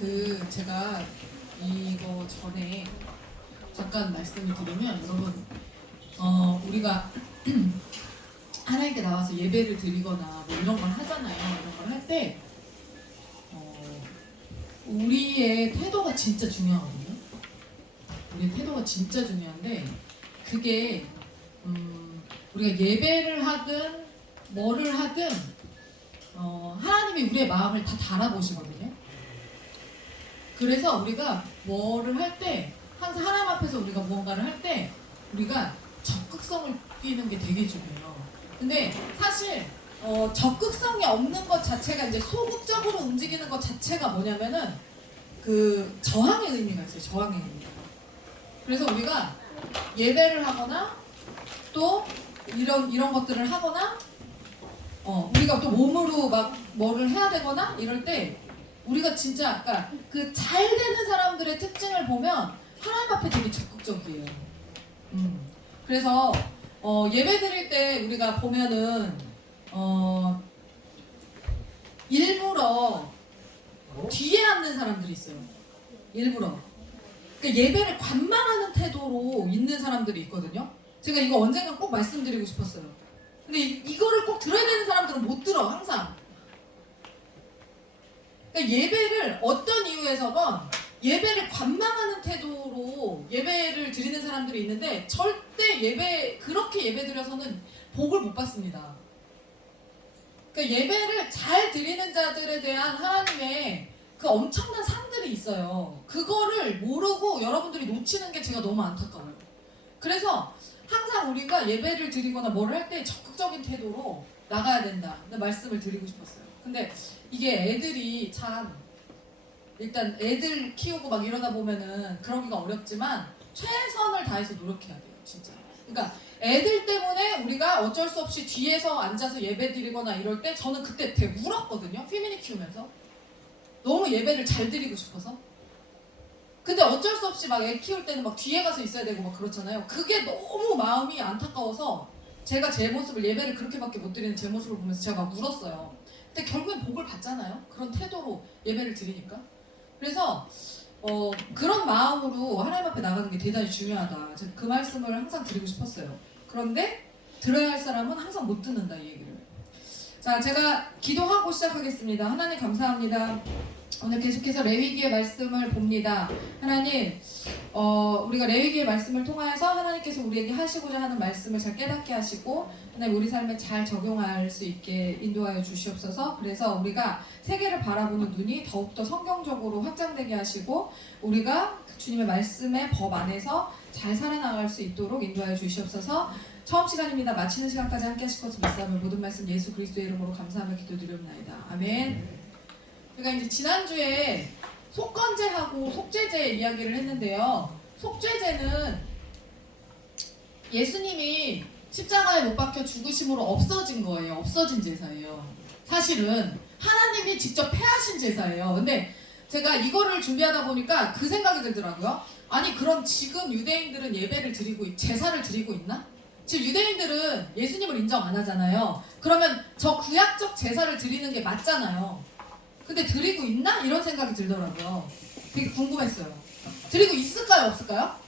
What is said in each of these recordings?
제가 이거 전에 잠깐 말씀을 드리면, 여러분 우리가 하나님께 나와서 예배를 드리거나 뭐 이런 걸 하잖아요. 이런 걸 할 때 우리의 태도가 진짜 중요하거든요. 우리의 태도가 진짜 중요한데, 그게 우리가 예배를 하든 뭐를 하든 하나님이 우리의 마음을 다 달아보시거든요. 그래서 우리가 뭐를 할 때, 항상 하나님 앞에서 우리가 무언가를 할 때 우리가 적극성을 띠는 게 되게 중요해요. 근데 사실 적극성이 없는 것 자체가, 이제 소극적으로 움직이는 것 자체가 뭐냐면은 그 저항의 의미가 있어요. 저항의 의미가. 그래서 우리가 예배를 하거나 또 이런 것들을 하거나 우리가 또 몸으로 막 뭐를 해야 되거나 이럴 때, 우리가 진짜 아까 그 잘 되는 사람들의 특징을 보면 하나님 앞에 되게 적극적이에요. 그래서 예배 드릴 때 우리가 보면은 일부러 뒤에 앉는 사람들이 있어요. 일부러. 그러니까 예배를 관망하는 태도로 있는 사람들이 있거든요. 제가 이거 언젠가 꼭 말씀드리고 싶었어요. 근데 이거를 꼭 들어야 되는 사람들은 못 들어, 항상. 그러니까 예배를 어떤 이유에서건 예배를 관망하는 태도로 예배를 드리는 사람들이 있는데, 절대 그렇게 예배 드려서는 복을 못 받습니다. 그러니까 예배를 잘 드리는 자들에 대한 하나님의 그 엄청난 상들이 있어요. 그거를 모르고 여러분들이 놓치는 게 제가 너무 안타까워요. 그래서 항상 우리가 예배를 드리거나 뭘 할 때 적극적인 태도로 나가야 된다. 말씀을 드리고 싶었어요. 근데 이게 애들이 참, 일단 애들 키우고 막 이러다 보면은 그러기가 어렵지만 최선을 다해서 노력해야 돼요, 진짜. 그러니까 애들 때문에 우리가 어쩔 수 없이 뒤에서 앉아서 예배 드리거나 이럴 때, 저는 그때 되게 울었거든요. 휘민이 키우면서 너무 예배를 잘 드리고 싶어서. 근데 어쩔 수 없이 막 애 키울 때는 막 뒤에 가서 있어야 되고 막 그렇잖아요. 그게 너무 마음이 안타까워서 제가 제 모습을, 예배를 그렇게밖에 못 드리는 제 모습을 보면서 제가 막 울었어요. 근데 결국엔 복을 받잖아요, 그런 태도로 예배를 드리니까. 그래서 그런 마음으로 하나님 앞에 나가는 게 대단히 중요하다. 제가 그 말씀을 항상 드리고 싶었어요. 그런데 들어야 할 사람은 항상 못 듣는다, 이 얘기를. 자, 제가 기도하고 시작하겠습니다. 하나님 감사합니다. 오늘 계속해서 레위기의 말씀을 봅니다. 하나님, 우리가 레위기의 말씀을 통하여서 하나님께서 우리에게 하시고자 하는 말씀을 잘 깨닫게 하시고, 하나님 우리 삶에 잘 적용할 수 있게 인도하여 주시옵소서. 그래서 우리가 세계를 바라보는 눈이 더욱더 성경적으로 확장되게 하시고, 우리가 주님의 말씀의 법 안에서 잘 살아나갈 수 있도록 인도하여 주시옵소서. 처음 시간입니다. 마치는 시간까지 함께 하실 것을 믿사오며 모든 말씀 예수 그리스도의 이름으로 감사하며 기도드리옵나이다. 아멘. 그러니까 이제 지난주에 속건제하고 속죄제 이야기를 했는데요. 속죄제는 예수님이 십자가에 못 박혀 죽으심으로 없어진 거예요. 없어진 제사예요. 사실은 하나님이 직접 폐하신 제사예요. 근데 제가 이거를 준비하다 보니까 그 생각이 들더라고요. 아니, 그럼 지금 유대인들은 예배를 드리고 제사를 드리고 있나? 지금 유대인들은 예수님을 인정 안 하잖아요. 그러면 저 구약적 제사를 드리는 게 맞잖아요. 근데 드리고 있나? 이런 생각이 들더라고요. 되게 궁금했어요. 드리고 있을까요? 없을까요?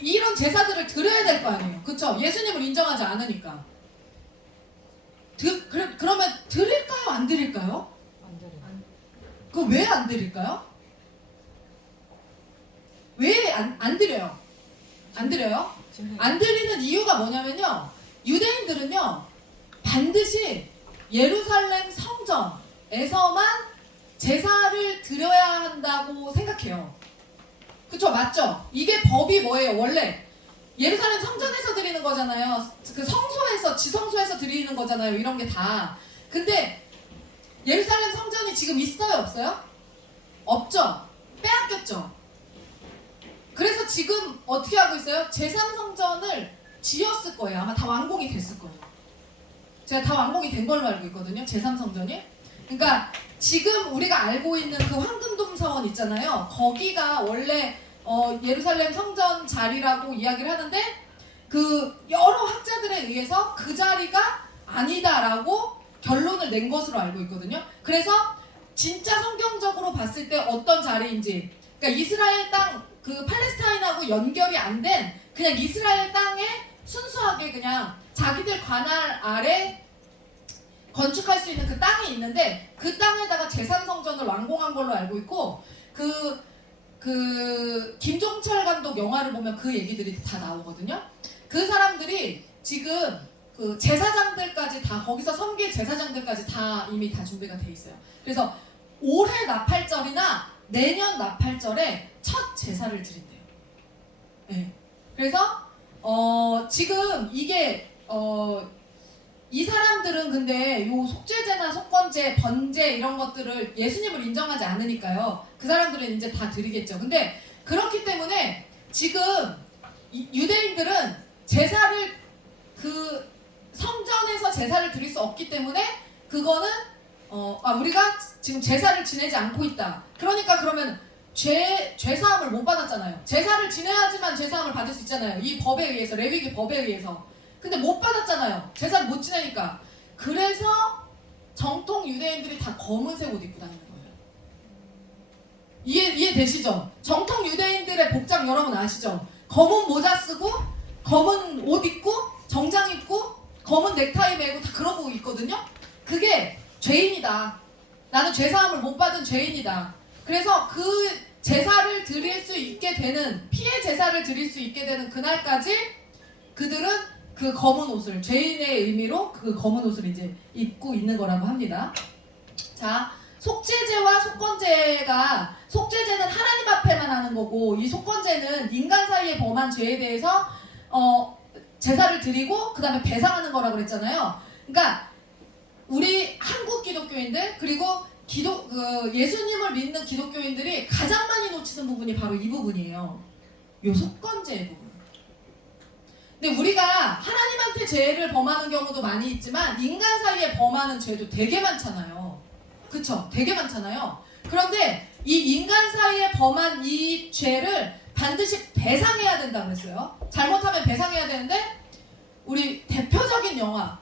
이런 제사들을 드려야 될 거 아니에요. 그쵸? 예수님을 인정하지 않으니까. 그러면 드릴까요? 안 드릴까요? 안 드려요. 그거 왜 안 드릴까요? 왜 안 드려요? 안 드려요? 안 드리는 이유가 뭐냐면요. 유대인들은요, 반드시 예루살렘 성전에서만 제사를 드려야 한다고 생각해요. 그쵸? 맞죠? 이게 법이 뭐예요? 원래 예루살렘 성전에서 드리는 거잖아요. 그 성소에서, 지성소에서 드리는 거잖아요. 이런 게 다. 근데 예루살렘 성전이 지금 있어요? 없어요? 없죠? 빼앗겼죠? 그래서 지금 어떻게 하고 있어요? 제3성전을 지었을 거예요. 아마 다 완공이 됐을 거예요. 제가 다 완공이 된 걸로 알고 있거든요. 제3성전이. 그러니까 지금 우리가 알고 있는 그 황금돔 사원 있잖아요. 거기가 원래 예루살렘 성전 자리라고 이야기를 하는데, 그 여러 학자들에 의해서 그 자리가 아니다라고 결론을 낸 것으로 알고 있거든요. 그래서 진짜 성경적으로 봤을 때 어떤 자리인지, 그러니까 이스라엘 땅, 그 팔레스타인하고 연결이 안 된 그냥 이스라엘 땅에 순수하게 그냥 자기들 관할 아래 건축할 수 있는 그 땅이 있는데, 그 땅에다가 제삼성전을 완공한 걸로 알고 있고, 김종철 감독 영화를 보면 그 얘기들이 다 나오거든요. 그 사람들이 지금 그 제사장들까지 다, 거기서 섬길 제사장들까지 다 이미 다 준비가 돼 있어요. 그래서 올해 나팔절이나 내년 나팔절에 첫 제사를 드린대요. 네. 그래서 지금 이게 이 사람들은 근데 요 속죄제나 속건제, 번제 이런 것들을 예수님을 인정하지 않으니까요. 그 사람들은 이제 다 드리겠죠. 근데 그렇기 때문에 지금 유대인들은 제사를, 그 성전에서 제사를 드릴 수 없기 때문에 그거는 우리가 지금 제사를 지내지 않고 있다. 그러니까 그러면 죄사함을 못 받았잖아요. 제사를 지내야지만 죄사함을 받을 수 있잖아요. 이 법에 의해서, 레위기 법에 의해서. 근데 못 받았잖아요. 제사를 못 지내니까. 그래서 정통 유대인들이 다 검은색 옷 입고 다니는 거예요. 이해되시죠? 정통 유대인들의 복장 여러분 아시죠? 검은 모자 쓰고 검은 옷 입고 정장 입고 검은 넥타이 매고 다 그러고 있거든요. 그게 죄인이다. 나는 죄사함을 못 받은 죄인이다. 그래서 그 제사를 드릴 수 있게 되는, 피해 제사를 드릴 수 있게 되는 그날까지 그들은 그 검은 옷을, 죄인의 의미로 그 검은 옷을 이제 입고 있는 거라고 합니다. 자, 속죄제와 속건제가, 속죄제는 하나님 앞에만 하는 거고, 이 속건제는 인간 사이에 범한 죄에 대해서 제사를 드리고 그 다음에 배상하는 거라고 그랬잖아요. 그러니까 우리 한국 기독교인들, 그리고 예수님을 믿는 기독교인들이 가장 많이 놓치는 부분이 바로 이 부분이에요. 요 속건제의 부분. 근데 우리가 하나님한테 죄를 범하는 경우도 많이 있지만 인간 사이에 범하는 죄도 되게 많잖아요. 그쵸? 되게 많잖아요. 그런데 이 인간 사이에 범한 이 죄를 반드시 배상해야 된다고 그랬어요. 잘못하면 배상해야 되는데, 우리 대표적인 영화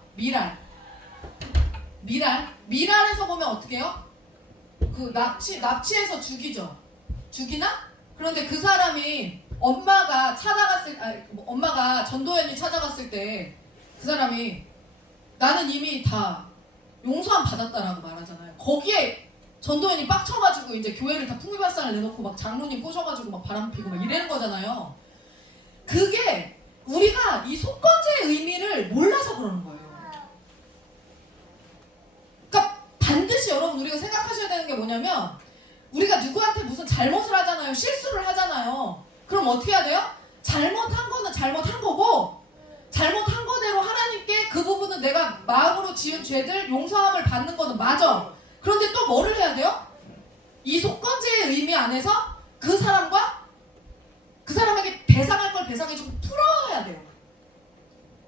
미랄에서 보면 어떻게 해요? 그 납치해서 죽이죠. 죽이나? 그런데 그 사람이 엄마가 전도연이 찾아갔을 때 그 사람이 나는 이미 다 용서함 받았다라고 말하잖아요. 거기에 전도연이 빡쳐가지고 이제 교회를 다 풍비박산을 내놓고 막 장로님 꼬셔가지고 막 바람 피고 막 이러는 거잖아요. 그게 우리가 이 속건제의 의미를 몰라서 그러는 거예요. 그러니까 반드시 여러분 우리가 생각하셔야 되는 게 뭐냐면, 우리가 누구한테 무슨 잘못을 하잖아요. 실수를 하잖아요. 그럼 어떻게 해야 돼요? 잘못한 거는 잘못한 거고, 잘못한 거대로 하나님께 그 부분은 내가 마음으로 지은 죄들 용서함을 받는 거는 맞아. 그런데 또 뭐를 해야 돼요? 이 속건제의 의미 안에서 그 사람과 그 사람에게 배상할 걸 배상해주고 풀어야 돼요.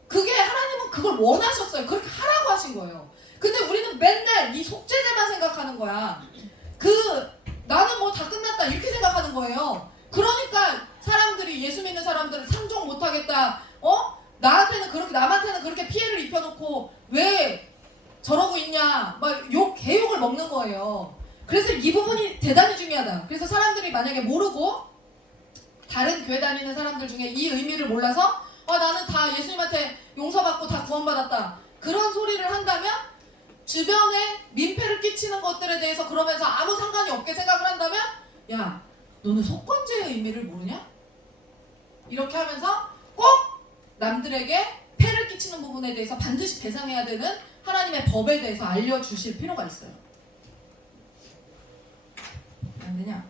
그게 하나님은 그걸 원하셨어요. 그렇게 하라고 하신 거예요. 근데 우리는 맨날 이 속죄제만 생각하는 거야. 나는 뭐 다 끝났다 이렇게 생각하는 거예요. 그러니까 사람들이, 예수 믿는 사람들은 상종 못하겠다. 남한테는 그렇게 피해를 입혀놓고 왜 저러고 있냐, 막 개욕을 먹는 거예요. 그래서 이 부분이 대단히 중요하다. 그래서 사람들이 만약에 모르고, 다른 교회 다니는 사람들 중에 이 의미를 몰라서 나는 다 예수님한테 용서받고 다 구원받았다, 그런 소리를 한다면, 주변에 민폐를 끼치는 것들에 대해서 그러면서 아무 상관이 없게 생각을 한다면, 야, 너는 속건제의 의미를 모르냐? 이렇게 하면서 꼭 남들에게 폐를 끼치는 부분에 대해서 반드시 배상해야 되는 하나님의 법에 대해서 알려주실 필요가 있어요. 안 되냐?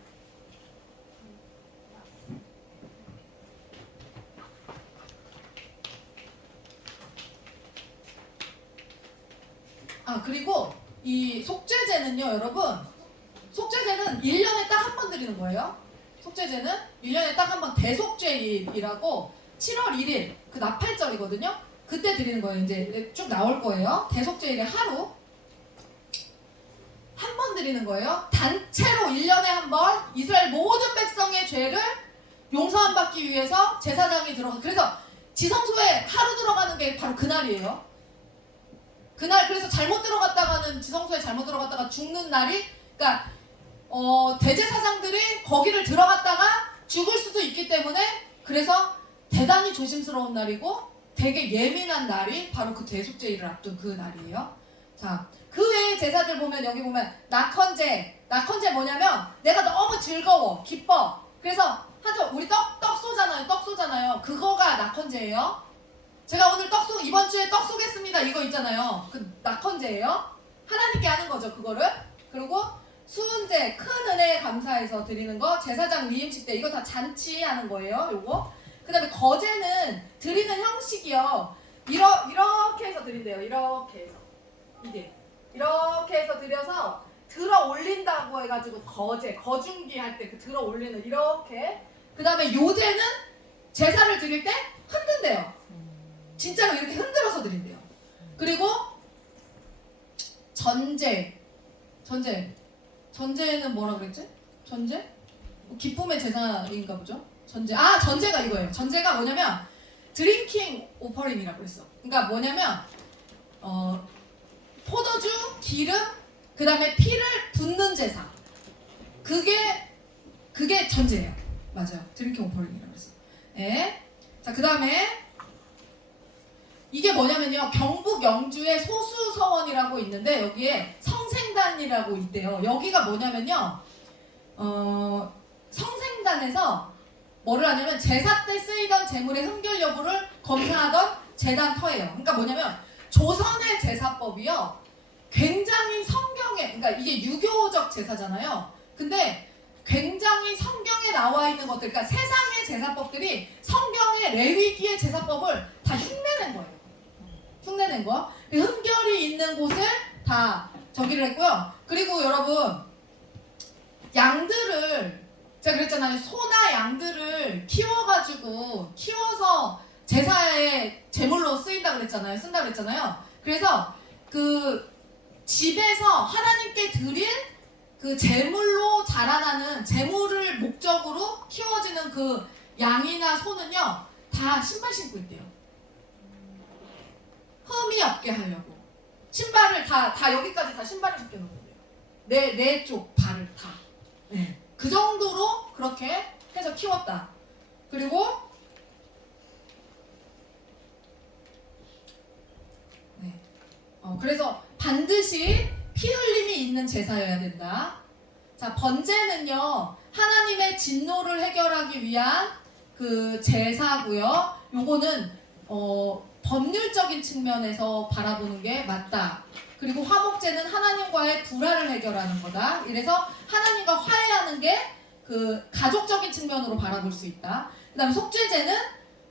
그리고 이 속죄제는요, 여러분, 속죄제는 1년에 딱 한 번 드리는 거예요. 속죄제는 1년에 딱 한 번, 대속죄일이라고 7월 1일 그 나팔절이거든요. 그때 드리는 거예요. 이제 쭉 나올 거예요. 대속죄일에 하루 한 번 드리는 거예요. 단체로 1년에 한 번 이스라엘 모든 백성의 죄를 용서함 받기 위해서 제사장이 들어가. 그래서 지성소에 하루 들어가는 게 바로 그날이에요. 그날 그래서 잘못 들어갔다가는 지성소에 잘못 들어갔다가 죽는 날이 그러니까 대제사장들이 거기를 들어갔다가 죽을 수도 있기 때문에 그래서 대단히 조심스러운 날이고 되게 예민한 날이 바로 그 대속죄일을 앞둔 그 날이에요. 자, 그 외에 제사들 보면 여기 보면 낙헌제 뭐냐면 내가 너무 즐거워, 기뻐. 그래서 우리 떡 쏘잖아요. 그거가 낙헌제예요. 제가 오늘 이번 주에 떡 쏘겠습니다. 이거 있잖아요. 그 낙헌제예요. 하나님께 하는 거죠, 그거를. 그리고 수은제, 큰 은혜에 감사해서 드리는 거, 제사장 위임식 때 이거 다 잔치하는 거예요. 요거. 그 다음에 거제는 드리는 형식이요. 이렇게 해서 드린대요. 이렇게 해서. 이렇게 해서 드려서 들어 올린다고 해가지고 거중기 할 때 그 들어 올리는 이렇게. 그 다음에 요제는 제사를 드릴 때 흔든대요. 진짜로 이렇게 흔들어서 드린대요. 그리고 전제는 뭐라 그랬지? 전제? 기쁨의 제사인가 보죠? 전제가 이거예요. 전제가 뭐냐면 드링킹 오퍼링이라고 했어. 그러니까 뭐냐면 포도주, 기름, 그 다음에 피를 붓는 제사. 그게 전제예요. 맞아요. 드링킹 오퍼링이라고 했어. 예. 자, 그 다음에 이게 뭐냐면요. 경북 영주에 소수서원이라고 있는데 여기에 성생단이라고 있대요. 여기가 뭐냐면요. 성생단에서 뭐를 하냐면 제사 때 쓰이던 제물의 흠결 여부를 검사하던 제단터예요. 그러니까 뭐냐면 조선의 제사법이요. 굉장히 그러니까 이게 유교적 제사잖아요. 근데 굉장히 성경에 나와 있는 것들, 그러니까 세상의 제사법들이 성경의 레위기의 제사법을 다 흉내낸 거예요. 흉내낸 거. 흠결이 있는 곳을 다 저기를 했고요. 그리고 여러분, 양들을 제가 그랬잖아요. 소나 양들을 키워서 제사에 제물로 쓴다 그랬잖아요. 그래서 그 집에서 하나님께 드릴 그 제물로 자라나는 제물을 목적으로 키워지는 그 양이나 소는요, 다 신발 신고 있대요. 흠이 없게 하려고. 신발을 다 여기까지 다 신발을 신겨 놓은 거예요. 내 쪽 발을 다. 네. 그 정도로 그렇게 해서 키웠다. 그리고 네. 그래서 반드시 피 흘림이 있는 제사여야 된다. 자, 번제는요, 하나님의 진노를 해결하기 위한 그 제사고요. 요거는 법률적인 측면에서 바라보는 게 맞다. 그리고 화목제는 하나님과의 불화를 해결하는 거다. 이래서 하나님과 화해하는 게 그 가족적인 측면으로 바라볼 수 있다. 그 다음에 속죄제는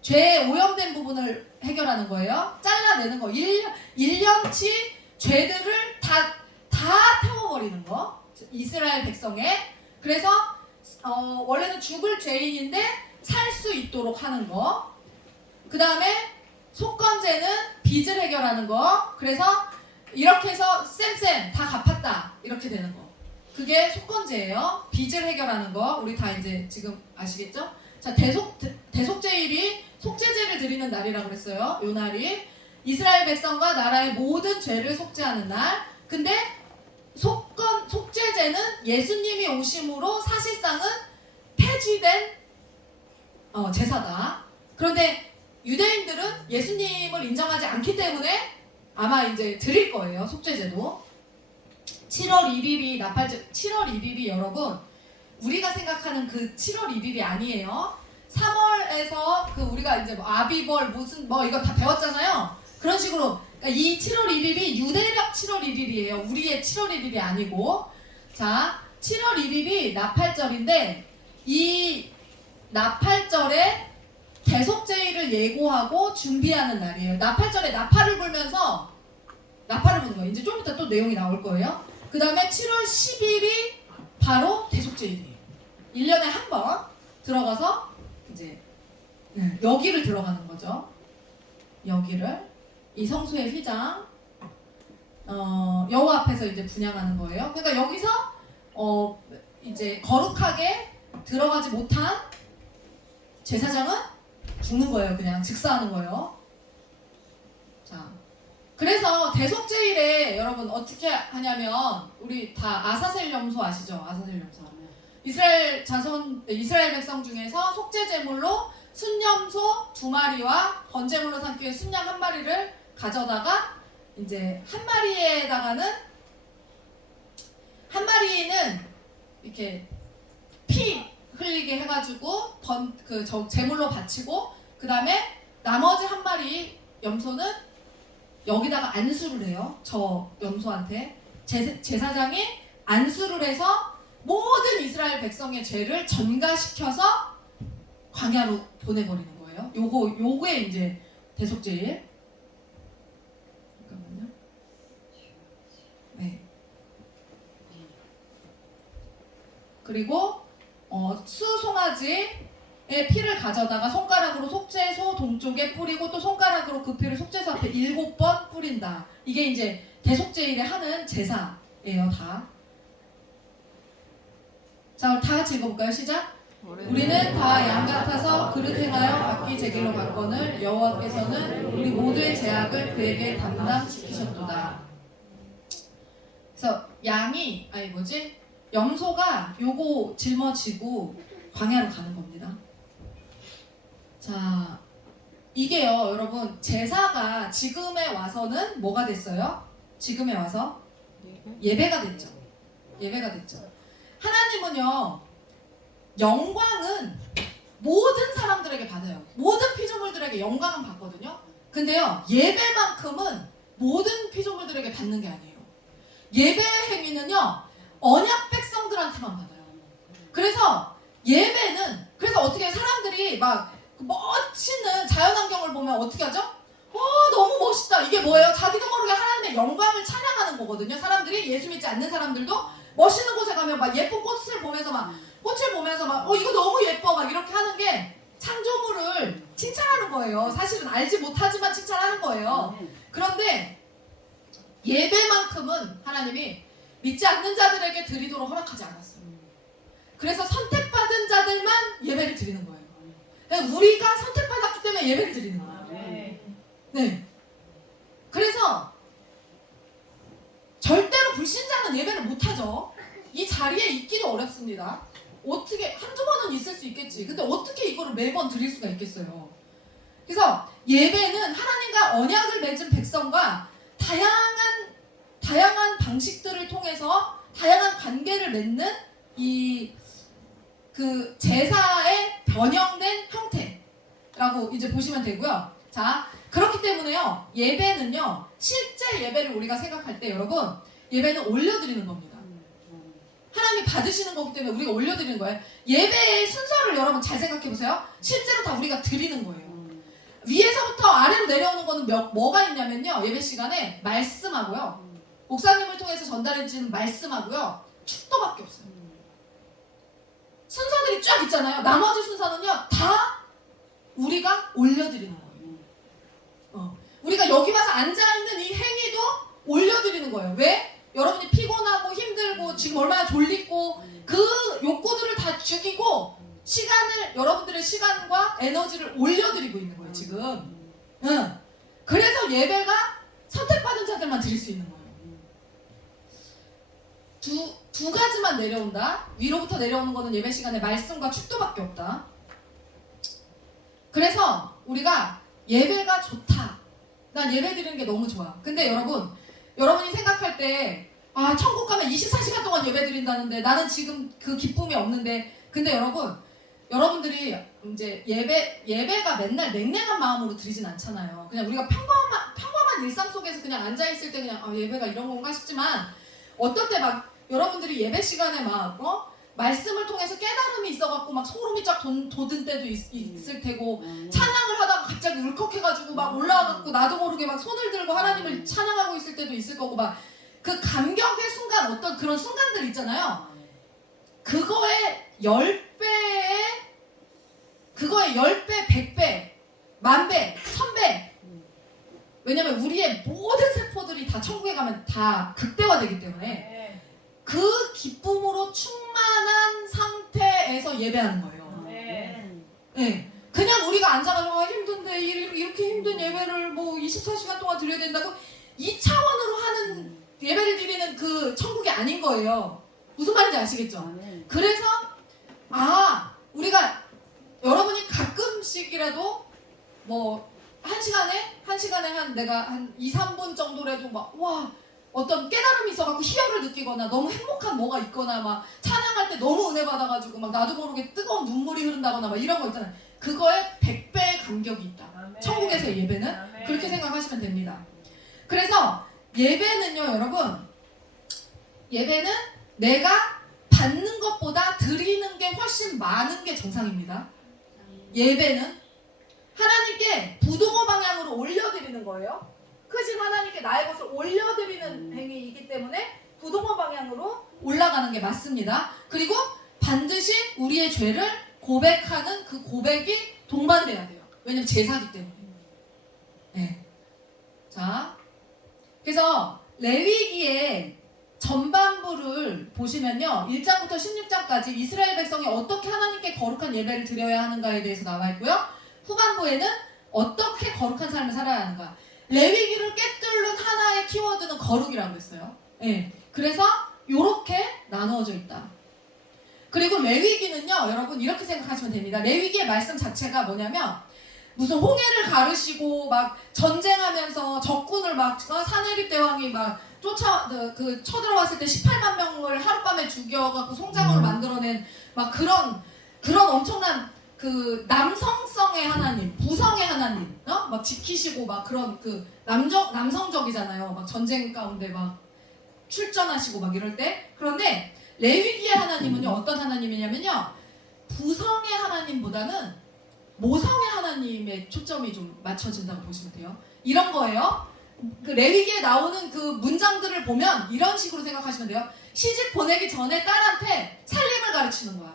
죄에 오염된 부분을 해결하는 거예요. 잘라내는 거. 1년치 죄들을 다 태워버리는 거. 이스라엘 백성에. 그래서 원래는 죽을 죄인인데 살 수 있도록 하는 거. 그 다음에 속건제는 빚을 해결하는 거. 그래서 이렇게 해서 쌤 다 갚았다 이렇게 되는 거. 그게 속건제예요. 빚을 해결하는 거. 우리 다 이제 지금 아시겠죠? 자, 대속죄일이 속죄제를 드리는 날이라고 그랬어요. 요 날이 이스라엘 백성과 나라의 모든 죄를 속죄하는 날. 근데 속죄제는 예수님이 오심으로 사실상은 폐지된 제사다. 그런데 유대인들은 예수님을 인정하지 않기 때문에 아마 이제 드릴 거예요. 속죄제도. 7월 1일이 나팔절. 7월 1일이 여러분, 우리가 생각하는 그 7월 1일이 아니에요. 3월에서 그 우리가 이제 뭐 아비벌 무슨 뭐 이거 다 배웠잖아요. 그런 식으로. 그러니까 이 7월 1일이 유대력 7월 1일이에요. 우리의 7월 1일이 아니고. 자, 7월 1일이 나팔절인데 이 나팔절에 대속죄일을 예고하고 준비하는 날이에요. 나팔절에 나팔을 불면서 나팔을 부는 거예요. 이제 좀 이따 또 내용이 나올 거예요. 그 다음에 7월 10일이 바로 대속죄일이에요. 1년에 한 번 들어가서 이제 여기를 들어가는 거죠. 여기를 이 성소의 휘장 여호와 앞에서 이제 분향하는 거예요. 그러니까 여기서 이제 거룩하게 들어가지 못한 제사장은 죽는 거예요. 그냥 즉사하는 거예요. 자, 그래서 대속제일에 여러분 어떻게 하냐면 우리 다 아사셀 염소 아시죠? 아사셀 염소. 이스라엘 백성 중에서 속죄 제물로 순염소 2마리와 번제물로 삼기 위해 순양 1마리를 가져다가 이제 한 마리는 이렇게 피 흘리게 해가지고 제물로 바치고 그 다음에 나머지 1마리 염소는 여기다가 안수를 해요. 저 염소한테 제사장이 안수를 해서 모든 이스라엘 백성의 죄를 전가시켜서 광야로 보내버리는 거예요. 요게 이제 대속제일. 잠깐만요. 네. 그리고 수송아지의 피를 가져다가 손가락으로 속죄소 동쪽에 뿌리고 또 손가락으로 그 피를 속죄소 앞에 7번 뿌린다. 이게 이제 대속제일에 하는 제사예요, 다. 자, 다 같이 읽어볼까요? 시작. 우리는 다 양 같아서 그릇 행하여 악기 제길로 갔거늘 여호와께서는 우리 모두의 죄악을 그에게 담당시키셨도다. 그래서 염소가 요거 짊어지고 광야로 가는 겁니다. 자, 이게요, 여러분, 제사가 지금에 와서는 뭐가 됐어요? 지금에 와서 예배가 됐죠. 예배가 됐죠. 하나님은요, 영광은 모든 사람들에게 받아요. 모든 피조물들에게 영광은 받거든요. 근데요, 예배만큼은 모든 피조물들에게 받는 게 아니에요. 예배의 행위는요, 언약 백성들한테만 받아요. 그래서 예배는, 그래서 어떻게 사람들이 막 멋지는 자연환경을 보면 어떻게 하죠? 너무 멋있다. 이게 뭐예요? 자기도 모르게 하나님의 영광을 찬양하는 거거든요. 사람들이, 예수 믿지 않는 사람들도 멋있는 곳에 가면 막 예쁜 꽃을 보면서 막 이거 너무 예뻐 막 이렇게 하는 게 창조물을 칭찬하는 거예요. 사실은 알지 못하지만 칭찬하는 거예요. 그런데 예배만큼은 하나님이 믿지 않는 자들에게 드리도록 허락하지 않았어요. 그래서 선택받은 자들만 예배를 드리는 거예요. 그러니까 우리가 선택받았기 때문에 예배를 드리는 거예요. 네. 그래서 절대로 불신자는 예배를 못하죠. 이 자리에 있기도 어렵습니다. 어떻게 한두 번은 있을 수 있겠지. 근데 어떻게 이거를 매번 드릴 수가 있겠어요. 그래서 예배는 하나님과 언약을 맺은 백성과 다양한 방식들을 통해서 다양한 관계를 맺는 그 제사의 변형된 형태라고 이제 보시면 되고요. 자, 그렇기 때문에요, 예배는요, 실제 예배를 우리가 생각할 때 여러분, 예배는 올려드리는 겁니다. 하나님이 받으시는 거기 때문에 우리가 올려드리는 거예요. 예배의 순서를 여러분 잘 생각해 보세요. 실제로 다 우리가 드리는 거예요. 위에서부터 아래로 내려오는 거는 뭐가 있냐면요, 예배 시간에 말씀하고요, 목사님을 통해서 전달해주는 말씀하고요, 축도밖에 없어요. 순서들이 쫙 있잖아요. 나머지 순서는요, 다 우리가 올려드리는 거예요. 우리가 여기 와서 앉아있는 이 행위도 올려드리는 거예요. 왜? 여러분이 피곤하고 힘들고 지금 얼마나 졸리고 그 욕구들을 다 죽이고 여러분들의 시간과 에너지를 올려드리고 있는 거예요, 지금. 그래서 예배가 선택받은 자들만 드릴 수 있는 거예요. 두 가지만 내려온다. 위로부터 내려오는 거는 예배 시간에 말씀과 축도밖에 없다. 그래서 우리가 예배가 좋다. 난 예배 드리는 게 너무 좋아. 근데 여러분이 생각할 때, 천국 가면 24시간 동안 예배 드린다는데 나는 지금 그 기쁨이 없는데, 근데 여러분들이 이제 예배가 맨날 냉랭한 마음으로 드리진 않잖아요. 그냥 우리가 평범한 일상 속에서 그냥 앉아있을 때 그냥 예배가 이런 건가 싶지만, 어떨 때 막 여러분들이 예배 시간에 막 말씀을 통해서 깨달음이 있어갖고 막 소름이 쫙 돋은 때도 있을 테고, 찬양을 하다가 갑자기 울컥해가지고 막 올라와갖고 나도 모르게 막 손을 들고 하나님을 찬양하고 있을 때도 있을 거고, 막 그 감격의 순간, 어떤 그런 순간들 있잖아요. 그거의 10배, 100배, 10,000배, 1000배. 왜냐면 우리의 모든 세포들이 다 천국에 가면 다 극대화되기 때문에 그 기쁨으로 충만한 상태에서 예배하는 거예요. 네. 그냥 우리가 앉아가지고 힘든데 이렇게 힘든 예배를 24시간 동안 드려야 된다고, 이 차원으로 하는 예배를 드리는 그 천국이 아닌 거예요. 무슨 말인지 아시겠죠? 그래서 우리가 여러분이 가끔씩이라도 뭐 한 시간에 내가 한 2, 3분 정도라도 어떤 깨달음이 있어갖고 희열을 느끼거나 너무 행복한 뭐가 있거나 막 찬양할 때 너무 은혜 받아가지고 막 나도 모르게 뜨거운 눈물이 흐른다거나 막 이런 거 있잖아요. 그거에 100배의 감격이 있다. 아멘. 천국에서의 예배는 아멘. 그렇게 생각하시면 됩니다. 그래서 예배는요, 여러분, 예배는 내가 받는 것보다 드리는 게 훨씬 많은 게 정상입니다. 예배는 하나님께 부동어 방향으로 올려드리는 거예요. 크신 하나님께 나의 것을 올려드리는 행위이기 때문에 부동어 방향으로 올라가는 게 맞습니다. 그리고 반드시 우리의 죄를 고백하는 그 고백이 동반돼야 돼요. 왜냐면 제사기 때문에. 네. 자, 그래서 레위기의 전반부를 보시면요, 1장부터 16장까지 이스라엘 백성이 어떻게 하나님께 거룩한 예배를 드려야 하는가에 대해서 나와 있고요. 후반부에는 어떻게 거룩한 삶을 살아야 하는가. 레위기를 꿰뚫는 하나의 키워드는 거룩이라고 했어요. 네. 그래서 이렇게 나누어져 있다. 그리고 레위기는요, 여러분 이렇게 생각하시면 됩니다. 레위기의 말씀 자체가 뭐냐면 무슨 홍해를 가르시고 막 전쟁하면서 적군을 막 사내립 대왕이 막 쳐들어왔을 때 18만 명을 하룻밤에 죽여갖고 송장으로 만들어낸 막 그런 엄청난 그 남성성의 하나님, 부성의 하나님, 막 지키시고 막 그런 그 남성적이잖아요. 막 전쟁 가운데 막 출전하시고 막 이럴 때. 그런데 레위기의 하나님은요, 어떤 하나님이냐면요, 부성의 하나님보다는 모성의 하나님의 초점이 좀 맞춰진다고 보시면 돼요. 이런 거예요. 그 레위기에 나오는 그 문장들을 보면 이런 식으로 생각하시면 돼요. 시집 보내기 전에 딸한테 살림을 가르치는 거야.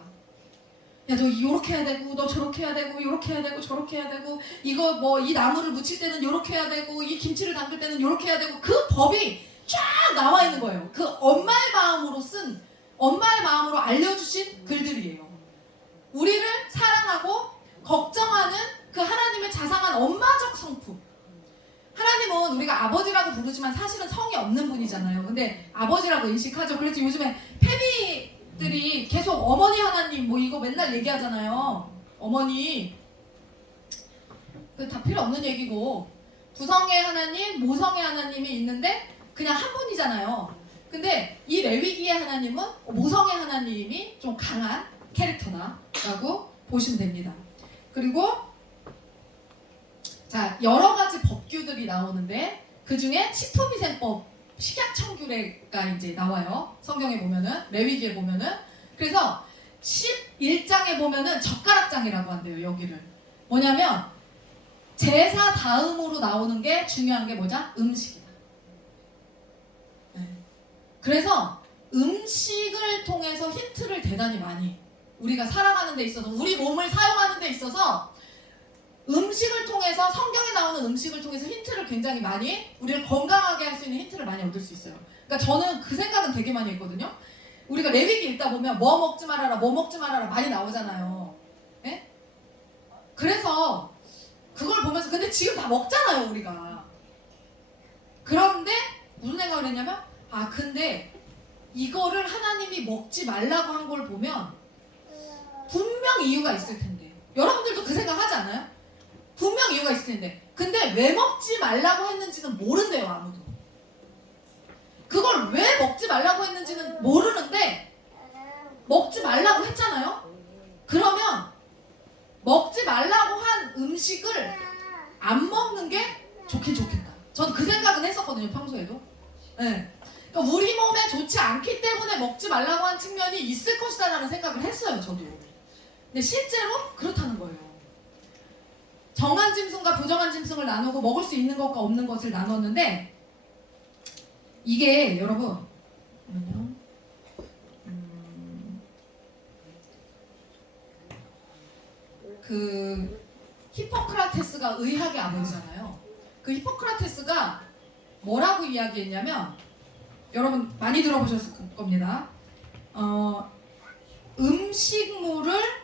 야, 너 요렇게 해야 되고, 너 저렇게 해야 되고, 요렇게 해야 되고, 저렇게 해야 되고, 이거 뭐 이 나무를 묻힐 때는 요렇게 해야 되고, 이 김치를 담글 때는 요렇게 해야 되고, 그 법이 쫙 나와 있는 거예요. 그 엄마의 마음으로 알려주신 글들이에요. 우리를 사랑하고 걱정하는 그 하나님의 자상한 엄마적 성품. 하나님은 우리가 아버지라고 부르지만 사실은 성이 없는 분이잖아요. 근데 아버지라고 인식하죠. 그래서 요즘에 페미들이 계속 어머니 하나님 뭐 이거 맨날 얘기하잖아요. 어머니. 그 다 필요 없는 얘기고, 부성의 하나님, 모성의 하나님이 있는데 그냥 한 분이잖아요. 근데 이 레위기의 하나님은 모성의 하나님이 좀 강한 캐릭터다라고 보시면 됩니다. 그리고 자, 여러 가지 법규들이 나오는데 그 중에 식품위생법, 식약청규례가 이제 나와요. 성경에 보면은, 레위기에 보면은. 그래서 11장에 보면은 젓가락장이라고 한대요. 여기를 뭐냐면 제사 다음으로 나오는 게 중요한 게 뭐죠? 음식이다. 네. 그래서 음식을 통해서 힌트를 대단히 많이, 우리가 살아가는 데 있어서, 우리 몸을 사용하는 데 있어서 음식을 통해서, 성경에 나오는 음식을 통해서 힌트를 굉장히 많이, 우리를 건강하게 할 수 있는 힌트를 많이 얻을 수 있어요. 그러니까 저는 그 생각은 되게 많이 했거든요. 우리가 레위기 읽다 보면 뭐 먹지 말아라, 뭐 먹지 말아라 많이 나오잖아요. 네? 그래서 그걸 보면서, 근데 지금 다 먹잖아요, 우리가. 그런데 무슨 생각을 했냐면, 근데 이거를 하나님이 먹지 말라고 한 걸 보면 분명 이유가 있을 텐데. 여러분들도 그 생각 하지 않아요? 분명 이유가 있을 텐데. 근데 왜 먹지 말라고 했는지는 모른대요, 아무도. 그걸 왜 먹지 말라고 했는지는 모르는데 먹지 말라고 했잖아요. 그러면 먹지 말라고 한 음식을 안 먹는 게 좋긴 좋겠다. 전 그 생각은 했었거든요, 평소에도. 네. 그러니까 우리 몸에 좋지 않기 때문에 먹지 말라고 한 측면이 있을 것이다라는 생각을 했어요, 저도. 근데 실제로 그렇다는 거예요. 정한 짐승과 부정한 짐승을 나누고 먹을 수 있는 것과 없는 것을 나눴는데, 이게 여러분 그 히포크라테스가 의학의 아버지잖아요. 그 히포크라테스가 뭐라고 이야기했냐면, 여러분 많이 들어보셨을 겁니다. 음식물을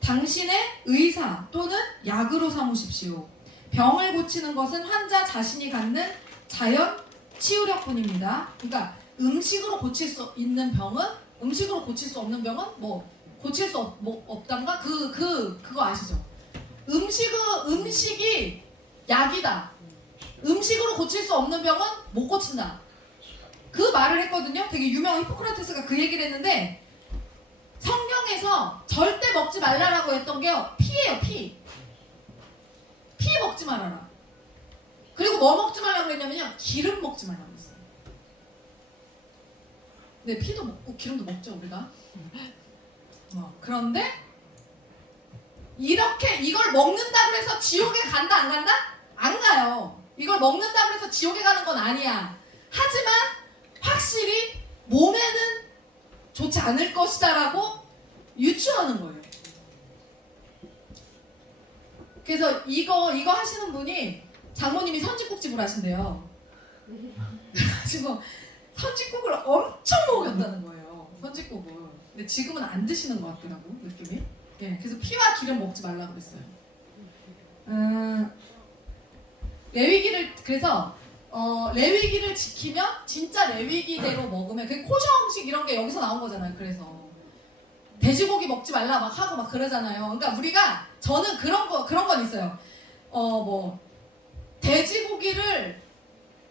당신의 의사 또는 약으로 삼으십시오. 병을 고치는 것은 환자 자신이 갖는 자연 치유력뿐입니다. 그러니까 음식으로 고칠 수 있는 병은 음식으로 고칠 수 없는 병은 뭐 고칠 수 없단가 그거 아시죠? 음식이 약이다. 음식으로 고칠 수 없는 병은 못 고친다. 그 말을 했거든요. 되게 유명한 히포크라테스가 그 얘기를 했는데 성경에서 절대 먹지 말라라고 했던 게 피예요. 피 먹지 말아라. 그리고 뭐 먹지 말라고 그랬냐면요. 기름 먹지 말라고 했어요. 근데 피도 먹고 기름도 먹죠 우리가. 그런데 이걸 먹는다고 해서 지옥에 간다 안 간다? 안 가요. 이걸 먹는다고 해서 지옥에 가는 건 아니야. 하지만 확실히 몸에는 좋지 않을 것이다라고 유추하는 거예요. 그래서 이거 하시는 분이 장모님이 선짓국집을 하신대요. 지금 선짓국을 엄청 먹였다는 거예요. 선짓국을. 근데 지금은 안 드시는 것 같더라고 느낌이. 예, 그래서 피와 기름 먹지 말라고 그랬어요. 레위기를 그래서 레위기를 지키면 진짜 레위기대로 먹으면 그 코셔 음식 이런 게 여기서 나온 거잖아요. 그래서 돼지고기 먹지 말라 막 하고 막 그러잖아요. 그러니까 저는 그런 건 있어요. 뭐 돼지고기를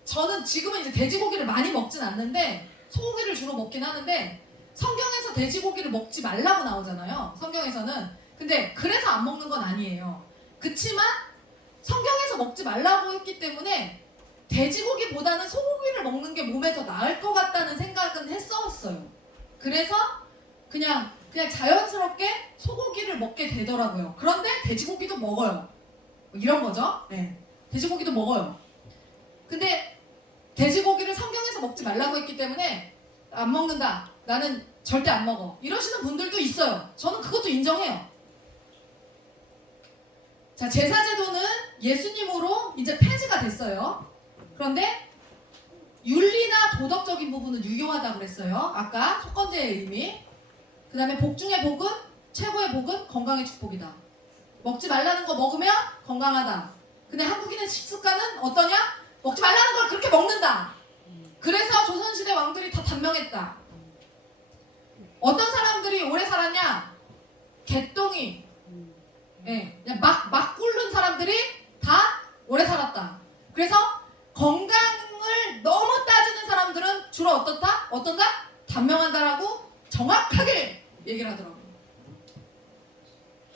저는 지금은 이제 돼지고기를 많이 먹진 않는데 소고기를 주로 먹긴 하는데 성경에서 돼지고기를 먹지 말라고 나오잖아요. 성경에서는. 근데 그래서 안 먹는 건 아니에요. 그치만 성경에서 먹지 말라고 했기 때문에 돼지고기보다는 소고기를 먹는 게 몸에 더 나을 것 같다는 생각은 했었어요. 그래서 그냥 자연스럽게 소고기를 먹게 되더라고요. 그런데 돼지고기도 먹어요. 이런 거죠. 네. 돼지고기도 먹어요. 근데 돼지고기를 성경에서 먹지 말라고 했기 때문에 안 먹는다. 나는 절대 안 먹어. 이러시는 분들도 있어요. 저는 그것도 인정해요. 자, 제사제도는 예수님으로 이제 폐지가 됐어요. 그런데 윤리나 도덕적인 부분은 유효하다고 그랬어요. 아까 속건제의 의미. 그 다음에 복 중의 복은 최고의 복은 건강의 축복이다. 먹지 말라는 거 먹으면 건강하다. 근데 한국인의 식습관은 어떠냐? 먹지 말라는 걸 그렇게 먹는다. 그래서 조선시대 왕들이 다 단명했다. 어떤 사람들이 오래 살았냐? 개똥이 그냥 막 꿇는 사람들이 다 오래 살았다. 그래서 건강을 너무 따지는 사람들은 주로 어떤다? 단명한다라고 정확하게 얘기를 하더라고요.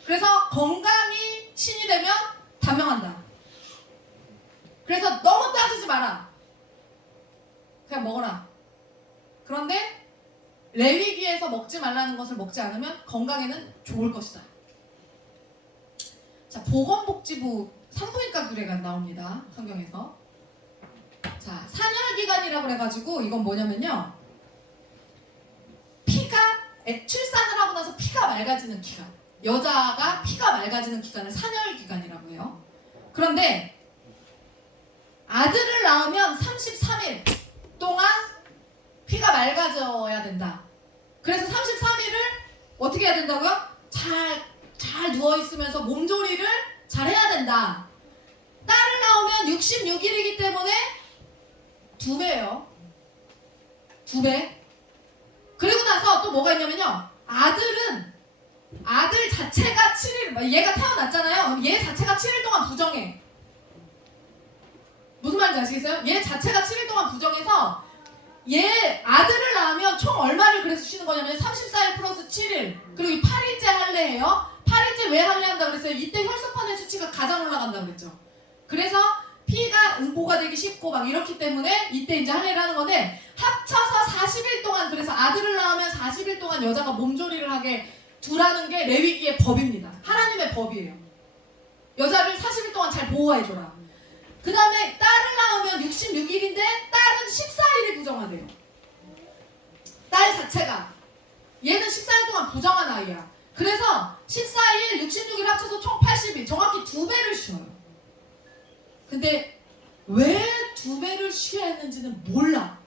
그래서 건강이 신이 되면 단명한다. 그래서 너무 따지지 마라. 그냥 먹어라. 그런데 레위기에서 먹지 말라는 것을 먹지 않으면 건강에는 좋을 것이다. 자, 보건복지부 산부인과 규례가 나옵니다. 성경에서. 자, 산혈기간이라고 해가지고 이건 뭐냐면요. 출산을 하고 나서 피가 맑아지는 기간. 여자가 피가 맑아지는 기간을 산혈기간이라고 해요. 그런데 아들을 낳으면 33일 동안 피가 맑아져야 된다. 그래서 33일을 어떻게 해야 된다고요? 잘 누워있으면서 몸조리를 잘 해야 된다. 딸을 낳으면 66일이기 때문에 2배예요. 2배. 그리고 나서 또 뭐가 있냐면요. 아들 자체가 7일, 얘가 태어났잖아요. 그럼 얘 자체가 7일 동안 부정해. 무슨 말인지 아시겠어요? 얘 자체가 7일 동안 부정해서 얘 아들을 낳으면 총 얼마를 그래서 쉬는 거냐면 34일 플러스 7일 그리고 8일째 할례해요. 8일째 왜 할례한다고 그랬어요? 이때 혈소판의 수치가 가장 올라간다고 그랬죠. 그래서 피가 응고가 되기 쉽고 막 이렇기 때문에 이때 이제 할례를 하는 건데 합쳐서 40일 동안 그래서 아들을 낳으면 40일 동안 여자가 몸조리를 하게 두라는 게 레위기의 법입니다. 하나님의 법이에요. 여자를 40일 동안 잘 보호해줘라. 그 다음에 딸을 낳으면 66일인데 딸은 14일이 부정하대요. 딸 자체가. 얘는 14일 동안 부정한 아이야. 그래서 14일, 66일 합쳐서 총 80일. 정확히 2배를 쉬어요. 근데 왜 2배를 쉬어야 했는지는 몰라.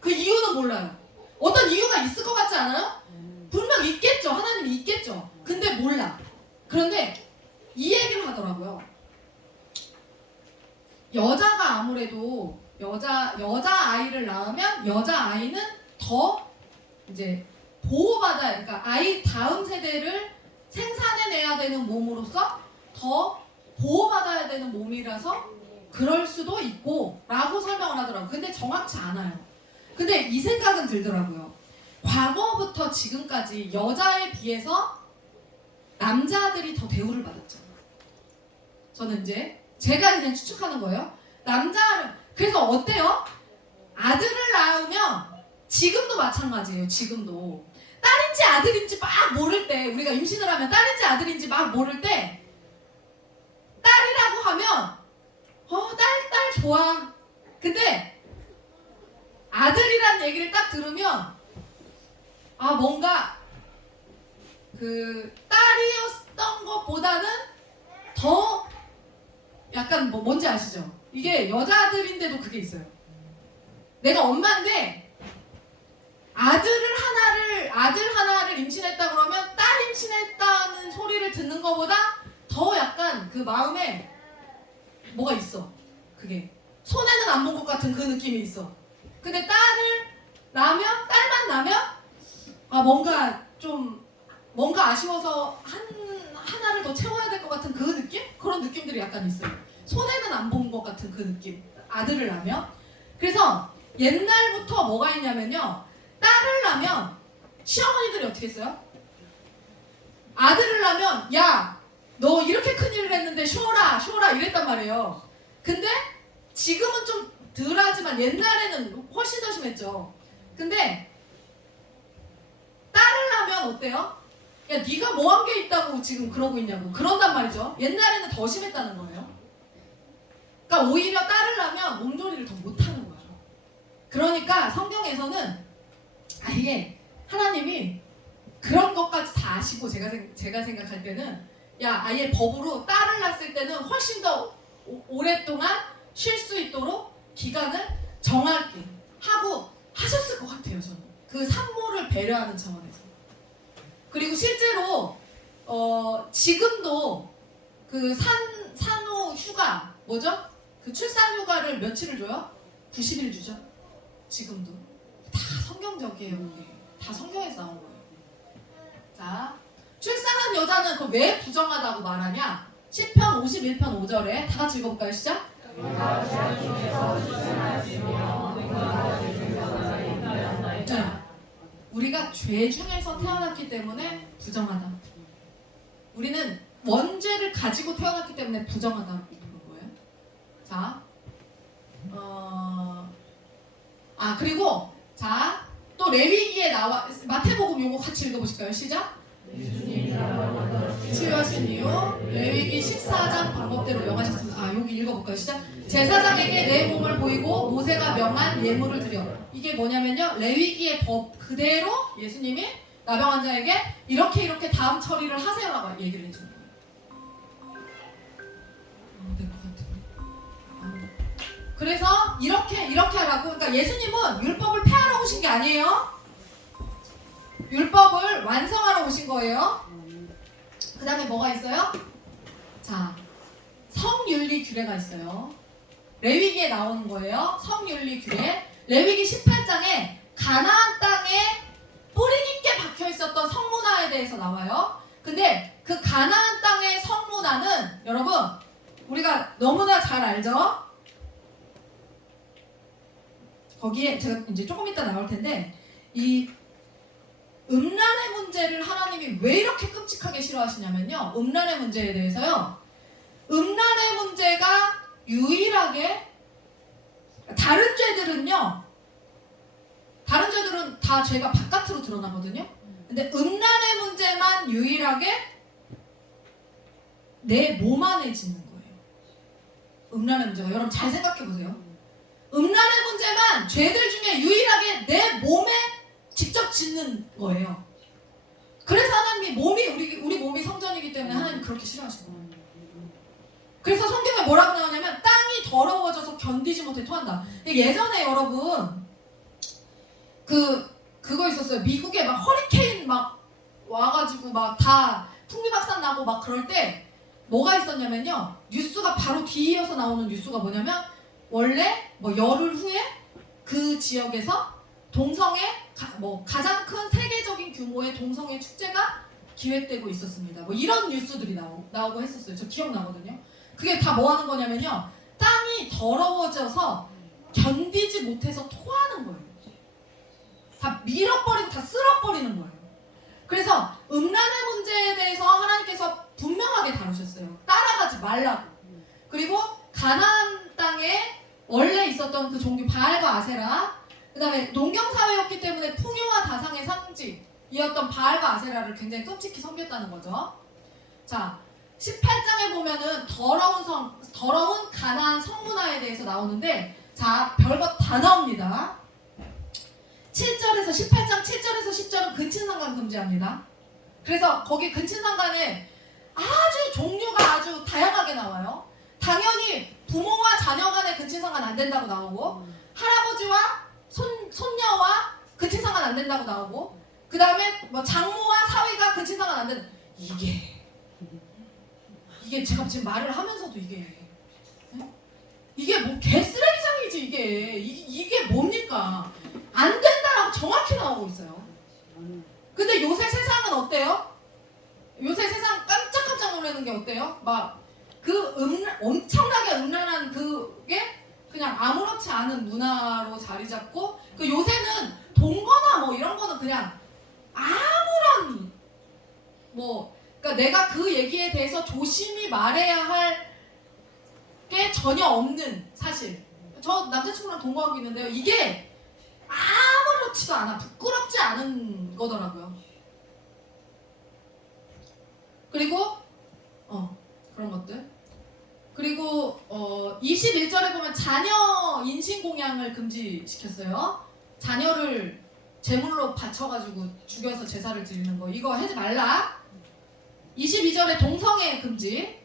그 이유는 몰라요. 어떤 이유가 있을 것 같지 않아요? 분명 있겠죠. 하나님이 있겠죠. 근데 몰라. 그런데 이 얘기를 하더라고요. 여자가 아무래도 여자 아이를 낳으면 여자 아이는 더 이제 보호받아야, 그러니까 아이 다음 세대를 생산해내야 되는 몸으로서 더 보호받아야 되는 몸이라서 그럴 수도 있고 라고 설명을 하더라고요. 근데 정확치 않아요. 근데 이 생각은 들더라고요. 과거부터 지금까지 여자에 비해서 남자들이 더 대우를 받았죠. 저는 이제 제가 그냥 추측하는 거예요. 남자를, 그래서 어때요? 아들을 낳으면 지금도 마찬가지예요. 지금도 딸인지 아들인지 막 모를 때, 우리가 임신을 하면 딸인지 아들인지 막 모를 때 딸이라고 하면 딸 좋아. 근데 아들이란 얘기를 딱 들으면 뭔가 그 딸이었던 것보다는 더 약간 뭔지 아시죠? 이게 여자들인데도 그게 있어요. 내가 엄마인데 아들 하나를 임신했다 그러면 딸 임신했다는 소리를 듣는 것보다 더 약간 그 마음에 뭐가 있어. 그게 손해는 안 본 것 같은 그 느낌이 있어. 근데 딸만 나면 뭔가 아쉬워서 하나를 더 채워야 될 것 같은 그 느낌? 그런 느낌들이 약간 있어요. 손해는 안 본 것 같은 그 느낌. 아들을 낳으면. 그래서 옛날부터 뭐가 있냐면요. 딸을 낳으면 시어머니들이 어떻게 했어요? 아들을 낳으면 야, 너 이렇게 큰일을 했는데 쉬어라 이랬단 말이에요. 근데 지금은 좀 덜하지만 옛날에는 훨씬 더 심했죠. 근데 딸을 낳으면 어때요? 야, 네가 뭐 한 게 있다고 지금 그러고 있냐고 그런단 말이죠. 옛날에는 더 심했다는 거예요. 그러니까 오히려 딸을 낳으면 몸조리를 더 못하는 거예요. 그러니까 성경에서는 아예 하나님이 그런 것까지 다 아시고, 제가 생각할 때는 아예 법으로 딸을 낳았을 때는 훨씬 더 오랫동안 쉴 수 있도록 기간을 정하게 하고 하셨을 것 같아요. 저는 그 산모를 배려하는 차원에서. 그리고 실제로 지금도 그 산후 휴가 뭐죠? 그 출산 휴가를 며칠을 줘요? 90일 주죠. 지금도 다 성경적이에요. 그게 다 성경에서 나온 거예요. 자, 출산한 여자는 그 왜 부정하다고 말하냐? 시편 51편 5절에 다 같이 읽어볼까요? 시작. 우리가 죄 중에서 태어났기 때문에 부정하다. 우리는 원죄를 가지고 태어났기 때문에 부정하다고 부른 거예요. 자, 그리고 또 레위기에 나와, 마태복음 요거 같이 읽어보실까요? 시작. 치유하신 이후 레위기 14장 방법대로 명하셨습니다. 여기 읽어볼까요? 시작. 제사장에게 내 몸을 보이고 모세가 명한 예물을 드려. 이게 뭐냐면요, 레위기의 법 그대로 예수님이 나병 환자에게 이렇게 다음 처리를 하세요라고 얘기를 해주는 거예요. 될 것 같은데. 그래서 이렇게 하라고. 그러니까 예수님은 율법을 폐하러 오신 게 아니에요. 율법을 완성하러 오신 거예요. 그 다음에 뭐가 있어요? 자, 성윤리 규례가 있어요. 레위기에 나오는 거예요. 성윤리 규례. 레위기 18장에 가나안 땅에 뿌리 깊게 박혀 있었던 성문화에 대해서 나와요. 근데 그 가나안 땅의 성문화는 여러분 우리가 너무나 잘 알죠? 거기에 제가 이제 조금 이따 나올 텐데 이 음란의 문제를 하나님이 왜 이렇게 끔찍하게 싫어하시냐면요. 음란의 문제에 대해서요. 음란의 문제가 유일하게 다른 죄들은 다 죄가 바깥으로 드러나거든요. 근데 음란의 문제만 유일하게 내 몸 안에 짓는 거예요. 음란의 문제가. 여러분 잘 생각해 보세요. 음란의 문제만 죄들 중에 유일하게 내 몸에 직접 짓는 거예요. 그래서 하나님이 우리 몸이 성전이기 때문에 하나님 그렇게 싫어하시는 거예요. 그래서 성경에 뭐라고 나오냐면 땅이 더러워져서 견디지 못해 토한다. 예전에 여러분 그거 있었어요. 미국에 막 허리케인 막 와가지고 막 다 풍비박산 나고 막 그럴 때 뭐가 있었냐면요. 뉴스가 바로 뒤이어서 나오는 뉴스가 뭐냐면 원래 뭐 열흘 후에 그 지역에서 동성애 가장 큰 세계적인 규모의 동성애 축제가 기획되고 있었습니다. 뭐 이런 뉴스들이 나오고 했었어요. 저 기억나거든요. 그게 다 뭐 하는 거냐면요. 땅이 더러워져서 견디지 못해서 토하는 거예요. 다 밀어버리고 다 쓸어버리는 거예요. 그래서 음란의 문제에 대해서 하나님께서 분명하게 다루셨어요. 따라가지 말라고. 그리고 가나안 땅에 원래 있었던 그 종교 바알과 아세라, 그 다음에 농경사회였기 때문에 풍요와 다상의 상징이었던 바알과 아세라를 굉장히 끔찍히 섬겼다는 거죠. 자, 18장에 보면은 더러운 가나안 성문화에 대해서 나오는데, 자, 별거 다 나옵니다. 7절에서 18장 7절에서 10절은 근친상간 금지합니다. 그래서 거기 근친상간에 아주 종류가 아주 다양하게 나와요. 당연히 부모와 자녀 간의 근친상간 안 된다고 나오고, 할아버지와 손녀와 근친상간 안 된다고 나오고, 그 다음에 뭐 장모와 사위가 근친상간 안 된다. 이게 제가 지금 말을 하면서도 이게 뭐 개쓰레기장이지 이게 뭡니까? 안 된다라고 정확히 나오고 있어요. 근데 요새 세상은 어때요? 요새 세상 깜짝깜짝 놀라는 게 어때요? 막 그 엄청나게 음란한 그게 그냥 아무렇지 않은 문화로 자리 잡고, 그 요새는 동거나 뭐 이런 거는 그냥 아무런 그러니까 내가 그 얘기에 대해서 조심히 말해야 할 게 전혀 없는 사실. 저 남자친구랑 동거하고 있는데요. 이게 아무렇지도 않아. 부끄럽지 않은 거더라고요. 그리고 그런 것들. 그리고 21절에 보면 자녀 인신공양을 금지시켰어요. 자녀를 제물로 바쳐가지고 죽여서 제사를 드리는 거, 이거 하지 말라. 22절에 동성애 금지.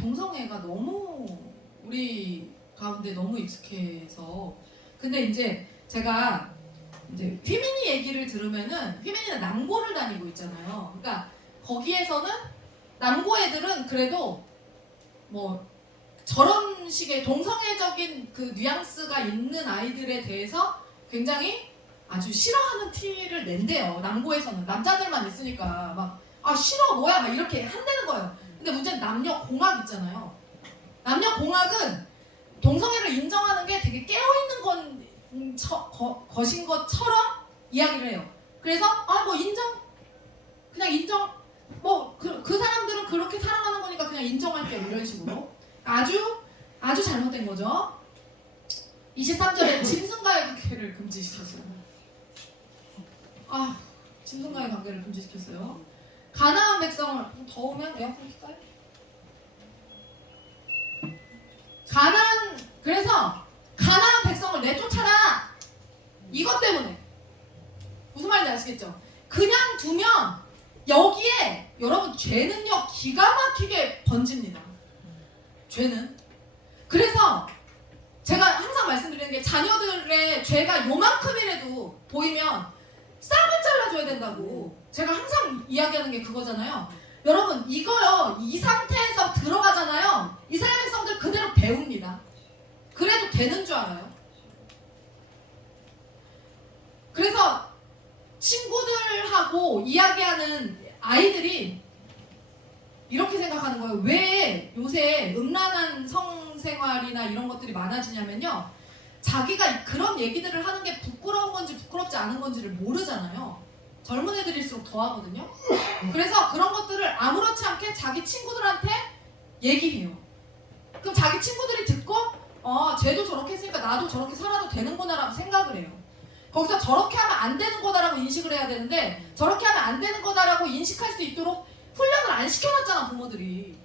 동성애가 너무 우리 가운데 너무 익숙해서. 근데 이제 제가 휘민이 얘기를 들으면은, 휘민이는 남고를 다니고 있잖아요. 그러니까 거기에서는 남고 애들은 그래도 뭐 저런 식의 동성애적인 그 뉘앙스가 있는 아이들에 대해서 굉장히 아주 싫어하는 티를 낸대요. 남고에서는 남자들만 있으니까 막 싫어 뭐야 막 이렇게 한다는 거예요. 근데 문제는 남녀 공학 있잖아요. 남녀 공학은 동성애를 인정하는 게 되게 깨어있는 것인 것처럼 이야기를 해요. 그래서 뭐 그냥 인정, 그 사람들은 그렇게 사랑하는 거니까 그냥 인정할게요, 이런 식으로. 아주 잘못된 거죠. 23절에 짐승과의 관계를 금지시켰어요. 짐승과의 관계를 금지시켰어요. 가나안 백성을, 더우면 에어컨 킬까요? 그래서 가나안 백성을 내쫓아라. 이것 때문에. 무슨 말인지 아시겠죠? 그냥 두면 여기에 여러분 죄는요 기가 막히게 번집니다. 죄는. 그래서 제가 항상 말씀드리는 게, 자녀들의 죄가 요만큼이라도 보이면 싹을 잘라줘야 된다고 제가 항상 이야기하는 게 그거잖아요. 여러분 이거요, 이 상태에서 들어가잖아요. 이스라엘 백성들 그대로 배웁니다. 그래도 되는 줄 알아요. 그래서 친구들하고 이야기하는 아이들이 이렇게 생각하는 거예요. 왜 요새 음란한 성생활이나 이런 것들이 많아지냐면요, 자기가 그런 얘기들을 하는 게 부끄러운 건지 부끄럽지 않은 건지를 모르잖아요. 젊은 애들일수록 더 하거든요. 그래서 그런 것들을 아무렇지 않게 자기 친구들한테 얘기해요. 그럼 자기 친구들이 듣고 쟤도 저렇게 했으니까 나도 저렇게 살아도 되는구나 라고 생각을 해요. 거기서 저렇게 하면 안 되는 거다라고 인식을 해야 되는데, 저렇게 하면 안 되는 거다라고 인식할 수 있도록 훈련을 안 시켜놨잖아, 부모들이.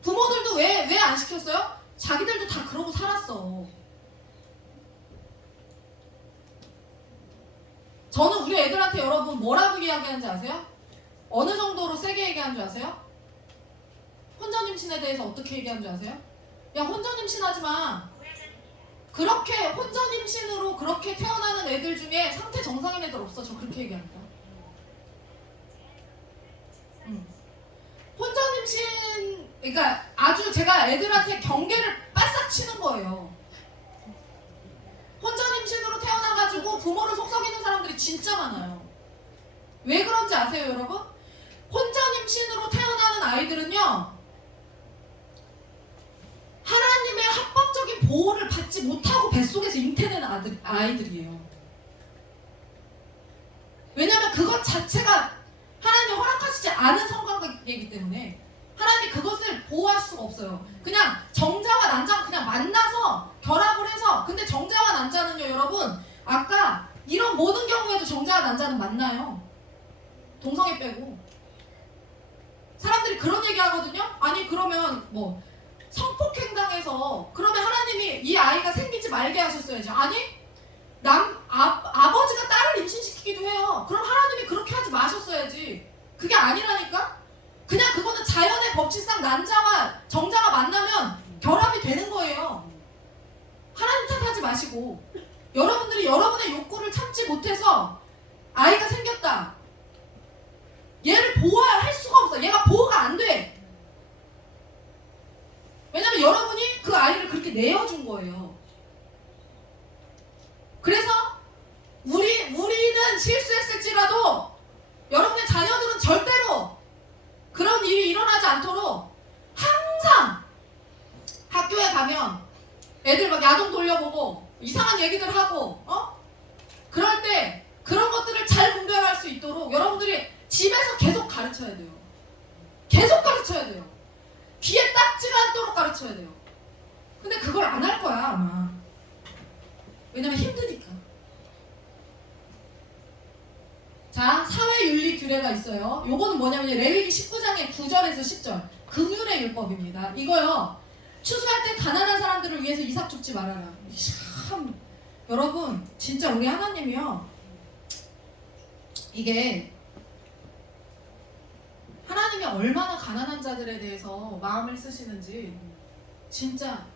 부모들도 왜 안 시켰어요? 자기들도 다 그러고 살았어. 저는 우리 애들한테 여러분 뭐라고 이야기하는지 아세요? 어느 정도로 세게 얘기하는 줄 아세요? 혼전임신에 대해서 어떻게 얘기하는 줄 아세요? 야, 혼전임신하지 마. 그렇게 혼전임신으로 그렇게 태어나는 애들 중에 상태 정상인 애들 없어. 저 그렇게 얘기합니다. 혼전 임신, 그러니까 아주 제가 애들한테 경계를 바싹 치는 거예요. 혼전 임신으로 태어나가지고 부모를 속썩이는 사람들이 진짜 많아요. 왜 그런지 아세요, 여러분? 혼전 임신으로 태어나는 아이들은요, 하나님의 합법적인 보호를 받지 못하고 뱃속에서 잉태된 아이들이에요. 왜냐하면 그것 자체가 하나님이 허락하시지 않은 성관계이기 때문에 하나님이 그것을 보호할 수가 없어요. 그냥 정자와 난자가 그냥 만나서 결합을 해서, 근데 정자와 난자는요, 여러분, 아까 이런 모든 경우에도 정자와 난자는 만나요. 동성애 빼고. 사람들이 그런 얘기 하거든요. 아니 그러면 뭐 성폭행 당해서 그러면 하나님이 이 아이가 생기지 말게 하셨어야지. 아니 아버지가 딸을 임신시키기도 해요. 그럼 하나님이 그렇게 하지 마셨어야지. 그게 아니라니까. 그냥 그거는 자연의 법칙상 난자와 정자가 만나면 결합이 되는 거예요. 하나님 탓하지 마시고, 여러분들이 여러분의 욕구를 참지 못해서 아이가 생겼다. 얘를 보호할 수가 없어. 얘가 보호가 안 돼. 왜냐면 여러분이 그 아이를 그렇게 내어준 거예요. 그래서 우리는 실수했을지라도 여러분의 자녀들은 절대로 그런 일이 일어나지 않도록 항상 학교에 가면 애들 막 야동 돌려보고 이상한 얘기들 하고 그럴 때 그런 것들을 잘 분별할 수 있도록 여러분들이 집에서 계속 가르쳐야 돼요. 계속 가르쳐야 돼요. 귀에 딱지가 않도록 가르쳐야 돼요. 근데 그걸 안 할 거야 아마. 왜냐면 힘드니까. 자, 사회윤리 규례가 있어요. 요거는 뭐냐면 레위기 19장의 9절에서 10절 긍휼의 율법입니다. 이거요, 추수할 때 가난한 사람들을 위해서 이삭 줍지 말아라. 참 여러분, 진짜 우리 하나님이요, 이게 하나님이 얼마나 가난한 자들에 대해서 마음을 쓰시는지. 진짜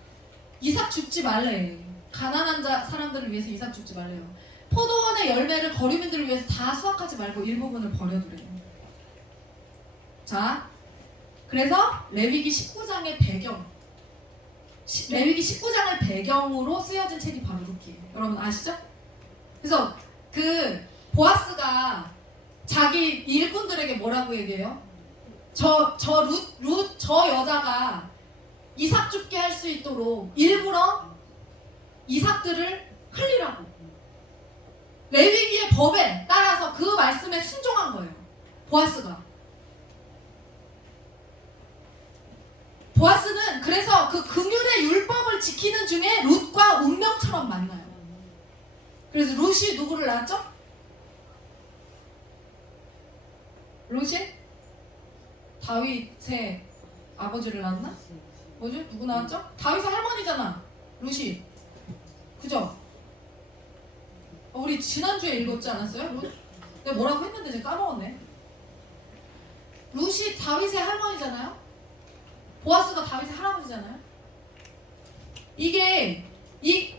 이삭 줍지 말래. 가난한 사람들을 위해서 이삭 줍지 말래요. 포도원의 열매를 거류민들을 위해서 다 수확하지 말고 일부분을 버려두래요. 자, 그래서 레위기 19장의 배경, 레위기 19장을 배경으로 쓰여진 책이 바로 룻기예요. 여러분 아시죠? 그래서 그 보아스가 자기 일꾼들에게 뭐라고 얘기해요? 저 여자가 이삭 줍게 할 수 있도록 일부러 이삭들을 흘리라고. 레위기의 법에 따라서 그 말씀에 순종한 거예요. 보아스는 그래서 그 긍휼의 율법을 지키는 중에 룻과 운명처럼 만나요. 그래서 룻이 누구를 낳았죠? 룻이 다윗의 아버지를 낳았나? 뭐지? 누구 낳았죠? 다윗의 할머니잖아, 룻이. 그죠? 우리 지난주에 읽었지 않았어요? 룻? 내가 뭐라고 했는데 제가 까먹었네. 룻이 다윗의 할머니잖아요? 보아스가 다윗의 할아버지잖아요? 이게 이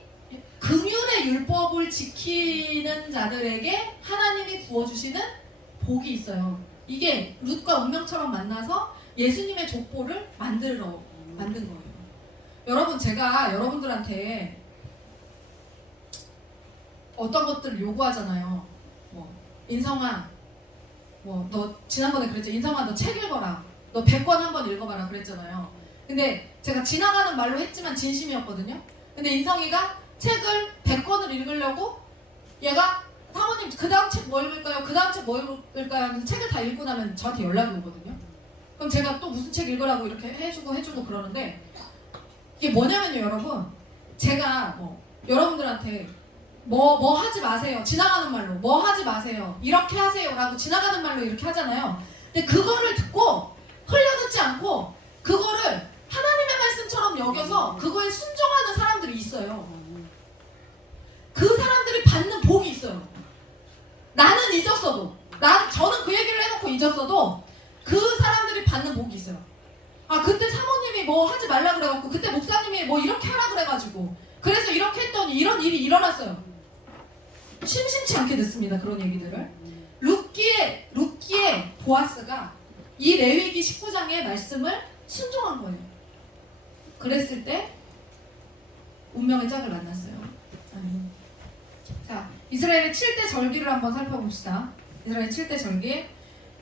긍휼의 율법을 지키는 자들에게 하나님이 부어주시는 복이 있어요. 이게 룻과 운명처럼 만나서 예수님의 족보를 만든 거예요. 여러분, 제가 여러분들한테 어떤 것들을 요구하잖아요. 뭐 인성아, 뭐 너 지난번에 그랬죠. 인성아, 너 책 읽어라. 너 100권 한번 읽어봐라 그랬잖아요. 근데 제가 지나가는 말로 했지만 진심이었거든요. 근데 인성이가 책을 100권을 읽으려고 얘가 사모님 그 다음 책 뭐 읽을까요? 그 다음 책 뭐 읽을까요? 하면서 책을 다 읽고 나면 저한테 연락이 오거든요. 그럼 제가 또 무슨 책 읽으라고 이렇게 해주고 그러는데, 이게 뭐냐면요, 여러분, 제가 뭐 여러분들한테 뭐 하지 마세요, 지나가는 말로 뭐 하지 마세요, 이렇게 하세요 라고 지나가는 말로 이렇게 하잖아요. 근데 그거를 듣고 흘려듣지 않고 그거를 하나님의 말씀처럼 여겨서 그거에 순종하는 사람들이 있어요. 그 사람들이 받는 복이 있어요. 나는 잊었어도, 저는 그 얘기를 해놓고 잊었어도 그 사람들이 받는 복이 있어요. 아, 그때 사모님이 뭐 하지 말라 그래갖고, 그때 목사님이 뭐 이렇게 하라 그래가지고, 그래서 이렇게 했더니 이런 일이 일어났어요. 심심치 않게 듣습니다, 그런 얘기들을. 룻기에 보아스가 이 레위기 19장의 말씀을 순종한 거예요. 그랬을 때 운명의 짝을 만났어요. 아멘. 자, 이스라엘의 7대 절기를 한번 살펴봅시다. 이스라엘 7대 절기.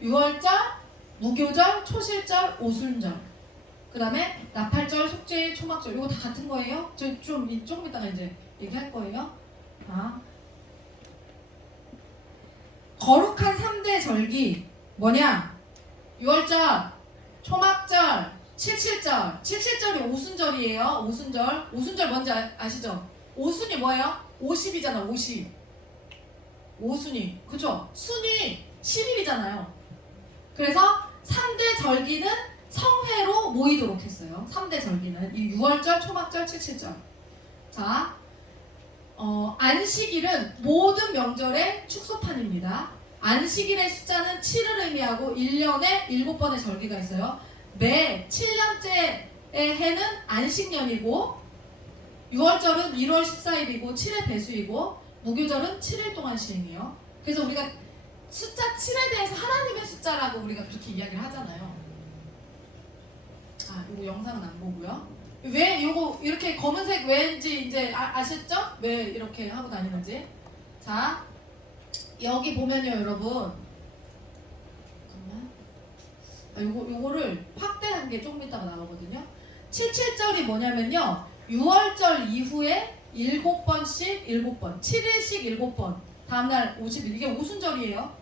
6월절, 무교절, 초실절, 오순절. 그 다음에 나팔절, 속죄일, 초막절. 이거 다 같은 거예요. 저 좀 조금 이따가 이제 얘기할 거예요. 거룩한 3대 절기 뭐냐? 6월절, 초막절, 칠칠절. 칠칠절이 오순절이에요. 오순절. 오순절 뭔지 아시죠? 오순이 뭐예요? 50이잖아. 50. 오순이. 그죠? 순이 10일이잖아요. 그래서 3대 절기는 성회로 모이도록 했어요. 3대 절기는 이 6월절, 초막절, 칠칠절. 자, 안식일은 모든 명절의 축소판입니다. 안식일의 숫자는 7을 의미하고 1년에 7번의 절기가 있어요. 매 7년째의 해는 안식년이고 6월절은 1월 14일이고 7의 배수이고 무교절은 7일 동안 시행이에요. 그래서 우리가 숫자 7에 대해서 하나님의 숫자라고 우리가 그렇게 이야기를 하잖아요. 이거 영상은 안 보고요. 왜 이거 이렇게 검은색 왜인지 이제 아셨죠? 왜 이렇게 하고 다니는지. 자, 여기 보면요, 여러분. 잠깐만. 요거를 확대한 게 조금 이따가 나오거든요. 77절이 뭐냐면요. 6월절 이후에 7번씩 7번, 7일씩 7번. 다음날 50일. 이게 오순절이에요.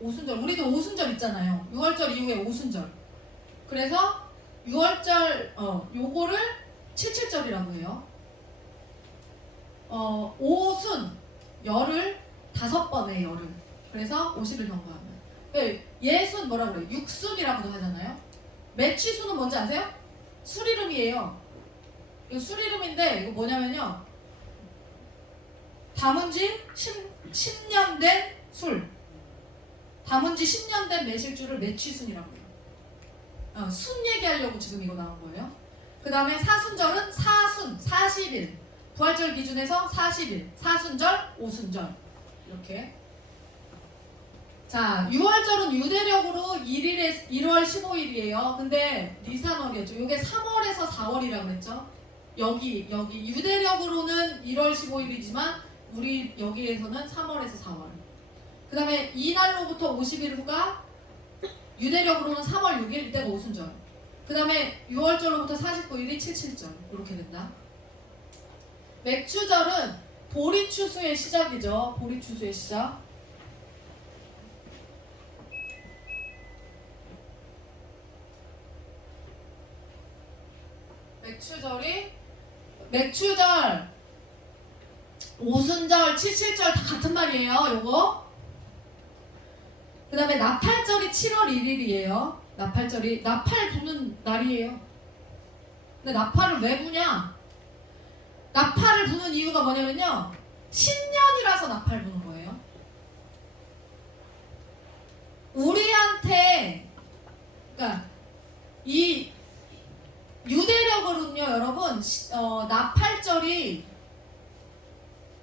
오순절. 우리도 오순절 있잖아요. 6월절 이후에 오순절. 그래서 6월절 요거를 77절이라고 해요. 오순 열을 5번 해. 열을. 그래서 50일 경과하면. 예순 뭐라고 그래요? 육순이라고도 하잖아요. 매취순은 뭔지 아세요? 술 이름이에요. 이거 술 이름인데 이거 뭐냐면요. 담은 지 10년 된 술. 담은 지 10년 된 매실주를 매취순이라고 해요. 순 얘기하려고 지금 이거 나온 거예요. 그 다음에 사순절은 사순, 40일. 부활절 기준에서 40일. 사순절, 오순절. 이렇게. 자, 6월절은 유대력으로 1월 15일이에요. 근데 니산월이었죠. 이게 3월에서 4월이라고 그랬죠. 여기 유대력으로는 1월 15일이지만 우리 여기에서는 3월에서 4월. 그 다음에 이날로부터 50일 후가 유대력으로는 3월 6일, 이때가 오순절. 그 다음에 6월절로부터 49일이 칠칠절. 이렇게 된다. 맥추절은 보리추수의 시작이죠. 보리추수의 시작. 맥추절, 오순절, 칠칠절 다 같은 말이에요. 요거. 그 다음에 나팔절이 7월 1일이에요. 나팔절이 나팔 부는 날이에요. 근데 나팔을 왜 부냐? 나팔을 부는 이유가 뭐냐면요. 신년이라서 나팔 부는 거예요. 우리한테 그러니까 이 유대력으로는요, 여러분, 나팔절이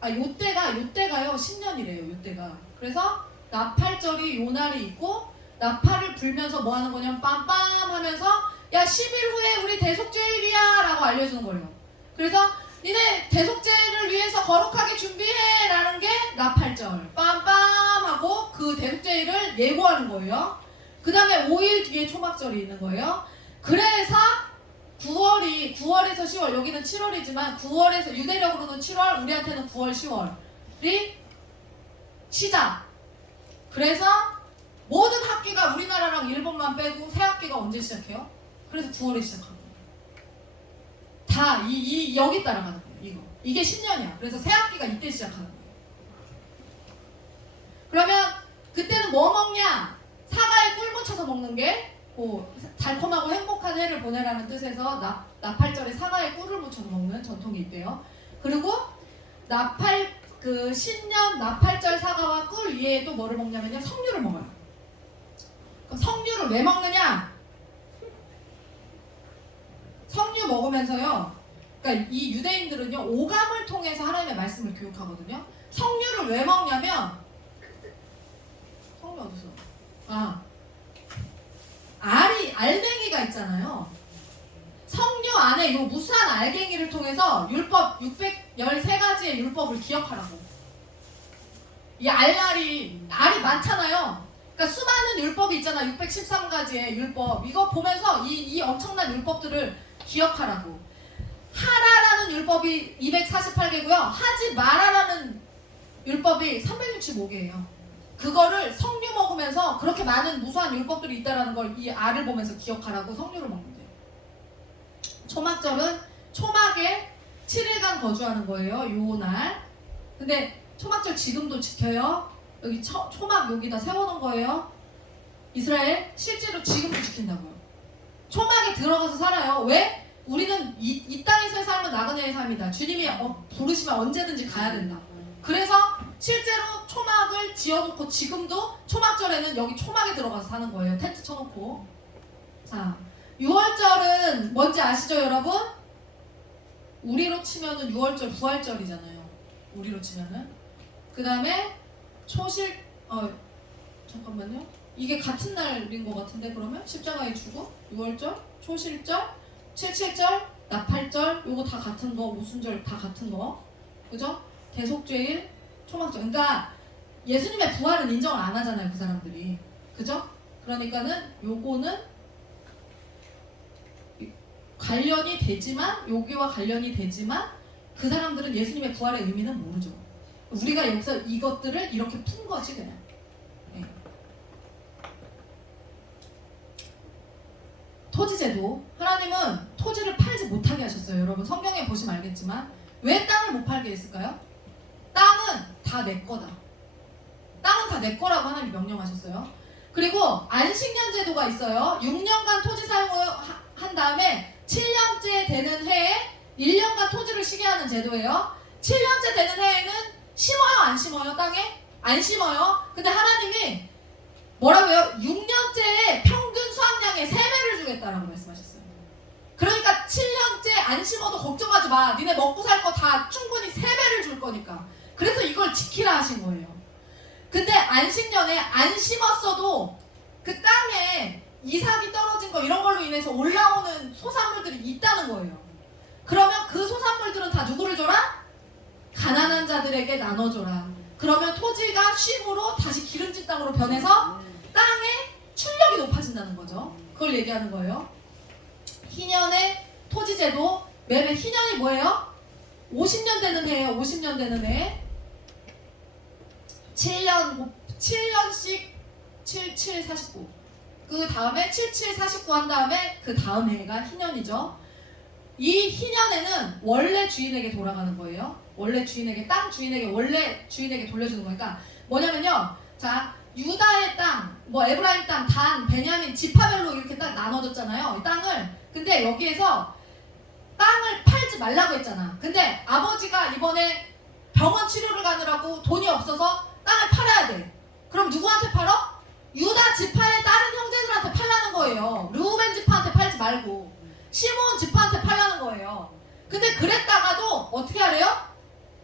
요때가요 신년이래요. 요때가. 그래서 나팔절이 요 날이 있고 나팔을 불면서 뭐 하는 거냐면 빰빰 하면서 야 10일 후에 우리 대속죄일이야 라고 알려주는 거예요. 그래서 니네 대속죄일을 위해서 거룩하게 준비해 라는 게 나팔절. 빰빰 하고 그 대속죄일을 예고하는 거예요. 그 다음에 5일 뒤에 초막절이 있는 거예요. 그래서 9월에서 10월, 여기는 7월이지만 9월에서 유대력으로는 7월, 우리한테는 9월, 10월이 시작. 그래서 모든 학기가 우리나라랑 일본만 빼고 새 학기가 언제 시작해요? 그래서 9월에 시작하는 거예요. 다 여기 따라가는 거예요. 이게 10년이야. 그래서 새 학기가 이때 시작하는 거예요. 그러면 그때는 뭐 먹냐? 사과에 꿀 묻혀서 먹는 게 달콤하고 행복한 해를 보내라는 뜻에서 나팔절에 사과에 꿀을 묻혀서 먹는 전통이 있대요. 그리고 신년 나팔절 사과와 꿀 위에 또 뭐를 먹냐면요, 석류를 먹어요. 그럼 석류를 왜 먹느냐? 석류 먹으면서요, 그러니까 이 유대인들은요 오감을 통해서 하나님의 말씀을 교육하거든요. 석류를 왜 먹냐면 석류 어딨어? 알맹이가 있잖아요. 성류 안에 요 무수한 알갱이를 통해서 율법 613가지의 율법을 기억하라고. 이 알이 많잖아요. 그러니까 수많은 율법이 있잖아. 613가지의 율법. 이거 보면서 이 엄청난 율법들을 기억하라고. 하라라는 율법이 248개고요. 하지 마라라는 율법이 365개예요. 그거를 석류 먹으면서 그렇게 많은 무수한 율법들이 있다라는 걸 이 알을 보면서 기억하라고 석류를 먹는데요. 초막절은 초막에 7일간 거주하는 거예요. 요 날. 근데 초막절 지금도 지켜요. 여기 초막 여기다 세워놓은 거예요. 이스라엘 실제로 지금도 지킨다고요. 초막에 들어가서 살아요. 왜? 우리는 이 땅에서의 삶은 나그네의 삶이다. 주님이 부르시면 언제든지 가야 된다. 그래서 실제로 초막을 지어놓고 지금도 초막절에는 여기 초막에 들어가서 사는 거예요. 텐트 쳐놓고. 자, 6월절은 뭔지 아시죠, 여러분? 우리로 치면은 6월절 부활절이잖아요. 우리로 치면은. 그 다음에 잠깐만요. 이게 같은 날인 것 같은데 그러면 십자가에 죽고 6월절, 초실절, 77절, 나팔절 요거 다 같은 거, 무순절 다 같은 거, 그죠? 대속죄일, 초막절. 그러니까 예수님의 부활은 인정을 안 하잖아요, 그 사람들이, 그죠? 그러니까는 요거는 관련이 되지만, 여기와 관련이 되지만 그 사람들은 예수님의 부활의 의미는 모르죠. 우리가 여기서 이것들을 이렇게 푼 거지 그냥. 네. 토지제도. 하나님은 토지를 팔지 못하게 하셨어요. 여러분 성경에 보시면 알겠지만 왜 땅을 못 팔게 했을까요? 땅은 다 내 거다. 땅은 다 내 거라고 하나님 명령하셨어요. 그리고 안식년 제도가 있어요. 6년간 토지 사용을 한 다음에 7년째 되는 해에 1년간 토지를 쉬게 하는 제도예요. 7년째 되는 해에는 심어요, 안 심어요? 땅에? 안 심어요. 근데 하나님이 뭐라고요? 6년째에 평균 수확량의 3배를 주겠다라고 말씀하셨어요. 그러니까 7년째 안 심어도 걱정하지 마. 니네 먹고 살 거 다 충분히 3배를 줄 거니까. 그래서 이걸 지키라 하신 거예요. 근데 안식년에 안 심었어도 그 땅에 이삭이 떨어진 거 이런 걸로 인해서 올라오는 소산물들이 있다는 거예요. 그러면 그 소산물들은 다 누구를 줘라? 가난한 자들에게 나눠줘라. 그러면 토지가 쉼으로 다시 기름진 땅으로 변해서 땅의 출력이 높아진다는 거죠. 그걸 얘기하는 거예요. 희년의 토지제도. 매매 희년이 뭐예요? 50년 되는 해예요. 50년 되는 해. 7년씩 77, 49. 그 다음에 77, 49 한 다음에 그 다음 해가 희년이죠. 이 희년에는 원래 주인에게 돌아가는 거예요. 원래 주인에게, 땅 주인에게, 원래 주인에게 돌려주는 거니까 뭐냐면요. 자, 유다의 땅, 뭐 에브라임 땅, 단, 베냐민, 지파별로 이렇게 딱 나눠줬잖아요. 이 땅을. 근데 여기에서 땅을 팔지 말라고 했잖아. 근데 아버지가 이번에 병원 치료를 가느라고 돈이 없어서 땅을 팔아야 돼. 그럼 누구한테 팔아? 유다 지파의 다른 형제들한테 팔라는 거예요. 르우벤 지파한테 팔지 말고 시므온 지파한테 팔라는 거예요. 근데 그랬다가도 어떻게 하래요?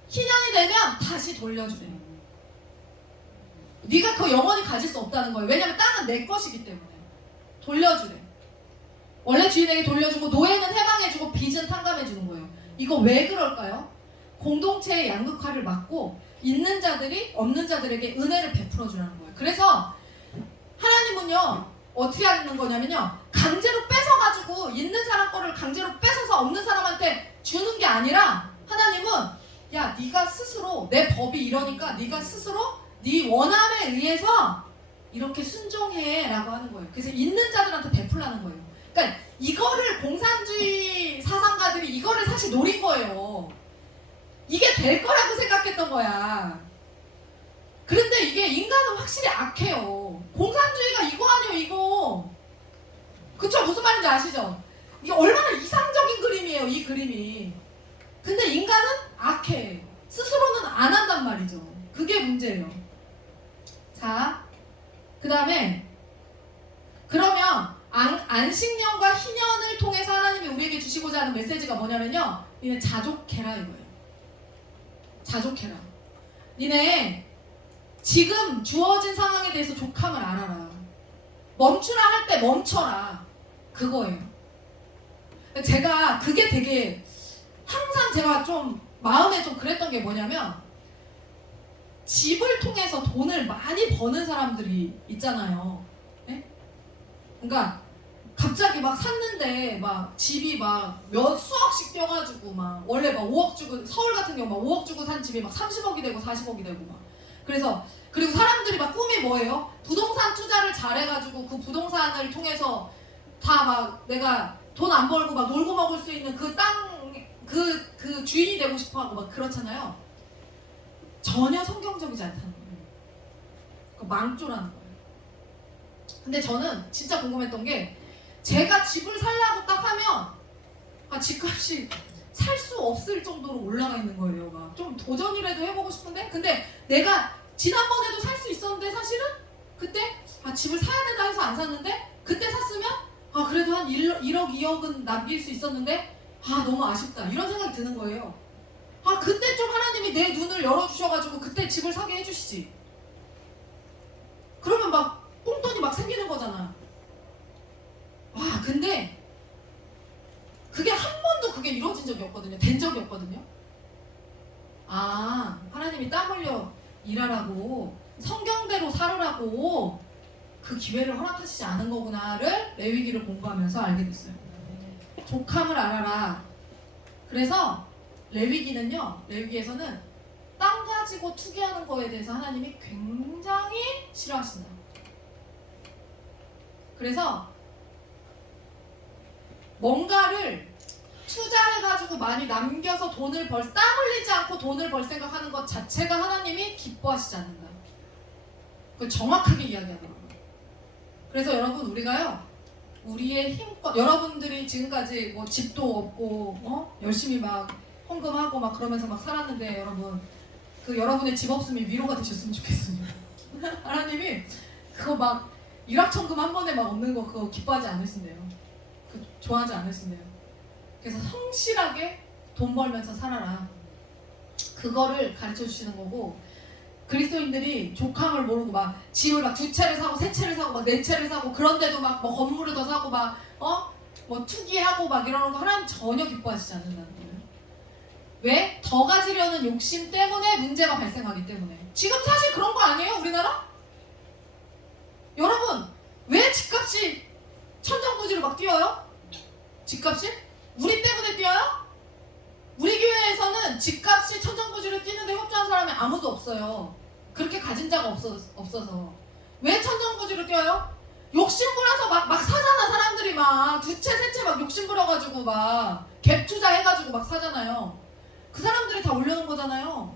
희년이 되면 다시 돌려주래. 네가 그거 영원히 가질 수 없다는 거예요. 왜냐면 땅은 내 것이기 때문에. 돌려주래. 원래 주인에게 돌려주고 노예는 해방해주고 빚은 탕감해주는 거예요. 이거 왜 그럴까요? 공동체의 양극화를 막고 있는 자들이 없는 자들에게 은혜를 베풀어주라는 거예요. 그래서 하나님은요 어떻게 하는 거냐면요 강제로 뺏어가지고 있는 사람 거를 강제로 뺏어서 없는 사람한테 주는 게 아니라 하나님은 야 네가 스스로 내 법이 이러니까 네가 스스로 네 원함에 의해서 이렇게 순종해 라고 하는 거예요. 그래서 있는 자들한테 베풀라는 거예요. 그러니까 이거를 공산주의 사상가들이 이거를 사실 노린 거예요. 이게 될 거라고 생각했던 거야. 그런데 이게 인간은 확실히 악해요. 공산주의가 이거 아니에요 이거. 그쵸? 무슨 말인지 아시죠? 이게 얼마나 이상적인 그림이에요 이 그림이. 근데 인간은 악해. 스스로는 안 한단 말이죠. 그게 문제예요. 자, 그 다음에 그러면 안식년과 희년을 통해서 하나님이 우리에게 주시고자 하는 메시지가 뭐냐면요 니네 자족해라 이거예요. 자족해라. 니네 지금 주어진 상황에 대해서 족함을 알아라. 멈추라 할 때 멈춰라. 그거예요. 제가 그게 되게 항상 제가 좀 마음에 좀 그랬던 게 뭐냐면 집을 통해서 돈을 많이 버는 사람들이 있잖아요. 네? 그러니까 갑자기 막 샀는데 막 집이 막 몇 수억씩 뛰어가지고 막 원래 막 5억 주고 서울 같은 경우 막 5억 주고 산 집이 막 30억이 되고 40억이 되고 막 그래서 그리고 사람들이 막 꿈이 뭐예요? 부동산 투자를 잘해가지고 그 부동산을 통해서 다 막 내가 돈 안 벌고 막 놀고 먹을 수 있는 그 땅 그 주인이 되고 싶어하고 막 그렇잖아요. 전혀 성경적이지 않다는 거예요. 그 망조라는 거예요. 근데 저는 진짜 궁금했던 게 제가 집을 살라고 딱 하면 집값이 살 수 없을 정도로 올라가 있는 거예요. 막 좀 도전이라도 해보고 싶은데 근데 내가 지난번에도 살 수 있었는데 사실은 그때 집을 사야 된다 해서 안 샀는데 그때 샀으면 그래도 한 1억 2억은 남길 수 있었는데 너무 아쉽다 이런 생각이 드는 거예요. 그때 좀 하나님이 내 눈을 열어주셔가지고 그때 집을 사게 해주시지. 그러면 막 꽁돈이 막 생기는 거잖아. 근데 그게 한 번도 그게 이루어진 적이 없거든요. 된 적이 없거든요. 하나님이 땀 흘려 일하라고 성경대로 살으라고 그 기회를 허락하시지 않은 거구나를 레위기를 공부하면서 알게 됐어요. 족함을 알아라. 그래서 레위기에서는 땅 가지고 투기하는 거에 대해서 하나님이 굉장히 싫어하신다. 그래서 뭔가를 투자해가지고 많이 남겨서 땀 흘리지 않고 돈을 벌 생각하는 것 자체가 하나님이 기뻐하시지 않는다. 그걸 정확하게 이야기하더라고요. 그래서 여러분 우리가요 우리의 힘껏 여러분들이 지금까지 뭐 집도 없고 열심히 막 헌금하고 막 그러면서 막 살았는데 여러분 그 여러분의 집 없음이 위로가 되셨으면 좋겠습니다. 하나님이 그거 막 일확천금 한 번에 막 없는 거 그거 기뻐하지 않으신대요. 좋아하지 않으신대요. 그래서 성실하게 돈 벌면서 살아라. 그거를 가르쳐 주시는 거고 그리스도인들이 족함을 모르고 막 집을 막 2채를 사고 3채를 사고 막 4채를 사고 그런데도 막 뭐 건물을 더 사고 막 뭐 투기하고 막 이러는 거 하나님 전혀 기뻐하시지 않는다는 거예요. 왜? 더 가지려는 욕심 때문에 문제가 발생하기 때문에. 지금 사실 그런 거 아니에요 우리나라? 여러분 왜 집값이 천정부지로 막 뛰어요? 집값이? 우리 때문에 뛰어요? 우리 교회에서는 집값이 천정부지로 뛰는데 협조한 사람이 아무도 없어요. 그렇게 가진 자가 없어서. 왜 천정부지로 뛰어요? 욕심부려서 막 사잖아. 사람들이 막 2채 3채 막 욕심부려가지고 막 갭 투자해가지고 막 사잖아요. 그 사람들이 다 올려놓은 거잖아요.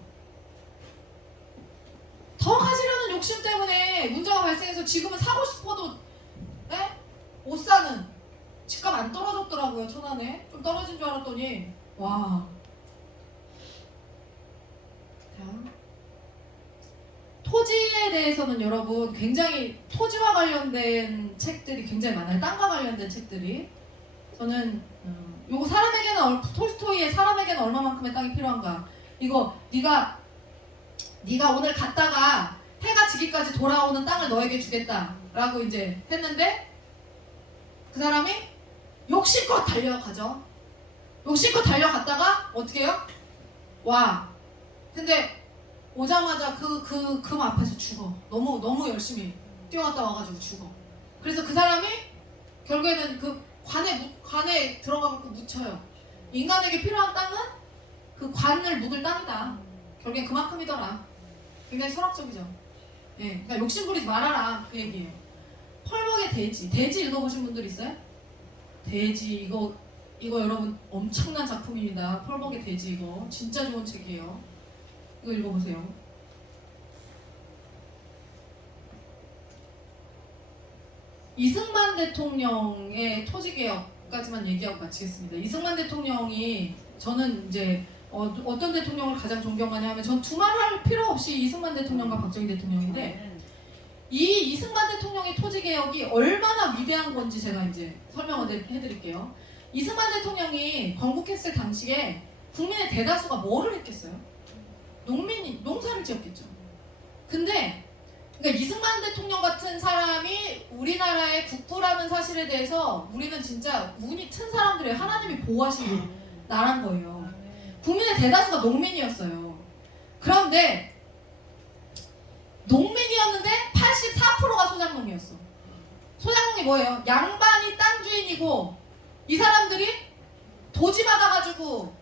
더 가지려는 욕심 때문에 문제가 발생해서 지금은 사고 싶어도 못 사는 집값 안 떨어졌더라고요. 천안에 좀 떨어진 줄 알았더니 와. 토지에 대해서는 여러분 굉장히 토지와 관련된 책들이 굉장히 많아요. 땅과 관련된 책들이. 저는 요거 톨스토이의 사람에게는 얼마만큼의 땅이 필요한가. 이거 네가 오늘 갔다가 해가 지기까지 돌아오는 땅을 너에게 주겠다라고 이제 했는데 그 사람이 욕심껏 달려가죠. 욕심껏 달려갔다가 어떻게 해요? 와. 근데 오자마자 금 앞에서 죽어. 너무 열심히 뛰어갔다 와가지고 죽어. 그래서 그 사람이 결국에는 그 관에 들어가갖고 묻혀요. 인간에게 필요한 땅은 그 관을 묵을 땅이다. 결국엔 그만큼이더라. 굉장히 철학적이죠. 예, 그러니까 욕심 부리지 말아라 그 얘기예요. 펄벅의 돼지 읽어보신 분들 있어요? 돼지 이거 여러분 엄청난 작품입니다. 펄벅의 돼지 이거 진짜 좋은 책이에요. 이거 읽어보세요. 이승만 대통령의 토지개혁까지만 얘기하고 마치겠습니다. 이승만 대통령이 저는 이제 어떤 대통령을 가장 존경하냐 하면 전 두말할 필요 없이 이승만 대통령과 박정희 대통령인데 이 이승만 대통령의 토지개혁이 얼마나 위대한 건지 제가 이제 설명을 해드릴게요. 이승만 대통령이 건국했을 당시에 국민의 대다수가 뭐를 했겠어요? 농사를 지었겠죠. 근데 그러니까 이승만 대통령 같은 사람이 우리나라의 국부라는 사실에 대해서 우리는 진짜 운이 튼 사람들의 하나님이 보호하신 나라인 거예요. 국민의 대다수가 농민이었어요. 그런데 농민이었는데 84%가 소작농이었어. 소작농이 뭐예요? 양반이 땅 주인이고 이 사람들이 도지 받아가지고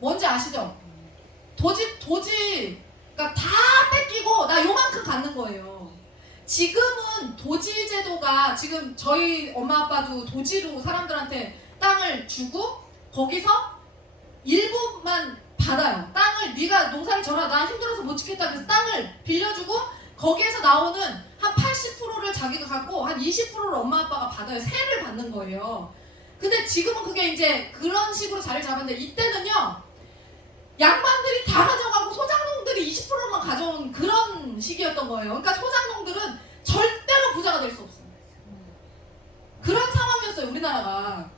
뭔지 아시죠? 그러니까 다 뺏기고 나 요만큼 갖는 거예요. 지금은 도지 제도가 지금 저희 엄마 아빠도 도지로 사람들한테 땅을 주고 거기서 일부만 받아요. 땅을 네가 농사를 져라 나 힘들어서 못 짓겠다 그래서 땅을 빌려주고 거기에서 나오는 한 80%를 자기가 갖고 한 20%를 엄마 아빠가 받아요. 세를 받는 거예요. 근데 지금은 그게 이제 그런 식으로 자리를 잡았는데 이때는요 양반들이 다 가져가고 소작농들이 20%만 가져온 그런 시기였던 거예요. 그러니까 소작농들은 절대로 부자가 될 수 없어요. 그런 상황이었어요 우리나라가.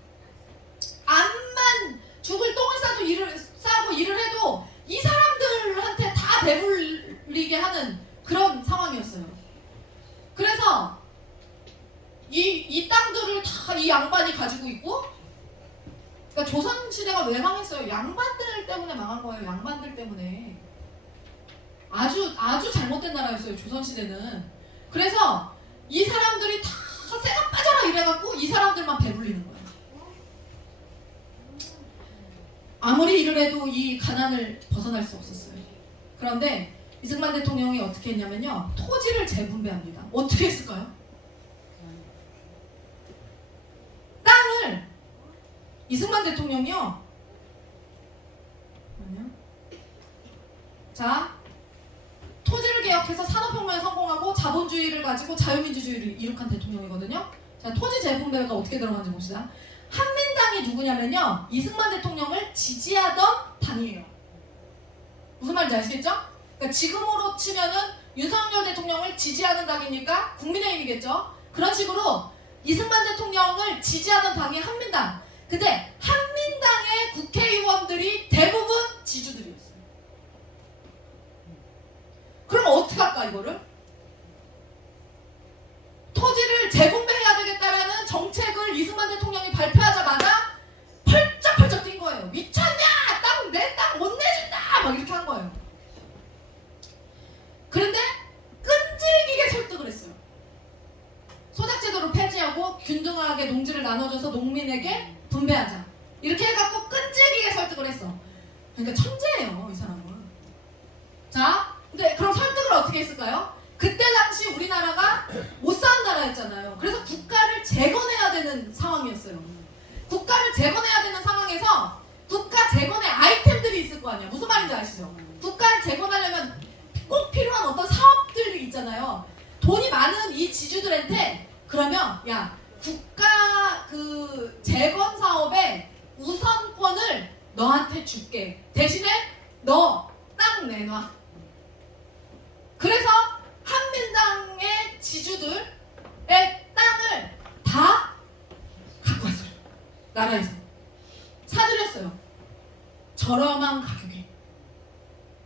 암만 죽을 똥을 싸고 일을 해도 이 사람들한테 다 배불리게 하는 그런 상황이었어요. 그래서 이 땅들을 다 이 양반이 가지고 있고, 그러니까 조선시대가 왜 망했어요? 양반들 때문에 망한 거예요. 양반들 때문에. 아주 잘못된 나라였어요 조선시대는. 그래서 이 사람들이 다 새가 빠져라 이래갖고 이 사람들만 배불리는 거예요. 아무리 일을 해도 이 가난을 벗어날 수 없었어요. 그런데 이승만 대통령이 어떻게 했냐면요 토지를 재분배합니다. 어떻게 했을까요? 땅을 이승만 대통령이요 자 토지를 개혁해서 산업혁명에 성공하고 자본주의를 가지고 자유민주주의를 이룩한 대통령이거든요. 자 토지 재분배가 어떻게 들어가는지 봅시다. 한민당이 누구냐면요 이승만 대통령을 지지하던 당이에요. 무슨 말인지 아시겠죠? 그러니까 지금으로 치면은 윤석열 대통령을 지지하는 당이니까 국민의힘이겠죠. 그런 식으로 이승만 대통령을 지지하던 당이 한민당. 근데 한민당의 국회의원들이 대부분 지주들이었어요. 그럼 어떻게 할까 이거를? 토지를 재분배해야 되겠다라는 정책을 이승만 대통령이 발표하자마자 펄쩍펄쩍 뛴 거예요. 미쳤냐? 내 땅 못 내준다! 막 이렇게 한 거예요. 그런데 끈질기게 설득을 했어요. 소작제도를 폐지하고 균등하게 농지를 나눠줘서 농민에게 분배하자. 이렇게 해갖고 끈질기게 설득을 했어. 그러니까 천재예요 이 사람은. 자, 근데 그럼 설득을 어떻게 했을까요? 그때 당시 우리나라가 못 사는 나라였잖아요. 그래서 국가를 재건해야 되는 상황이었어요. 국가를 재건해야 되는 상황에서 국가 재건의 아이템들이 있을 거 아니야. 무슨 말인지 아시죠? 국가를 재건하려면 꼭 필요한 어떤 사업들이 있잖아요. 돈이 많은 이 지주들한테 그러면 야 국가 그 재건 사업에 우선권을 너한테 줄게. 대신에 너 땅 내놔. 그래서 한민당의 지주들의 땅을 다 갖고 왔어요. 나라에서 사들였어요. 저렴한 가격에.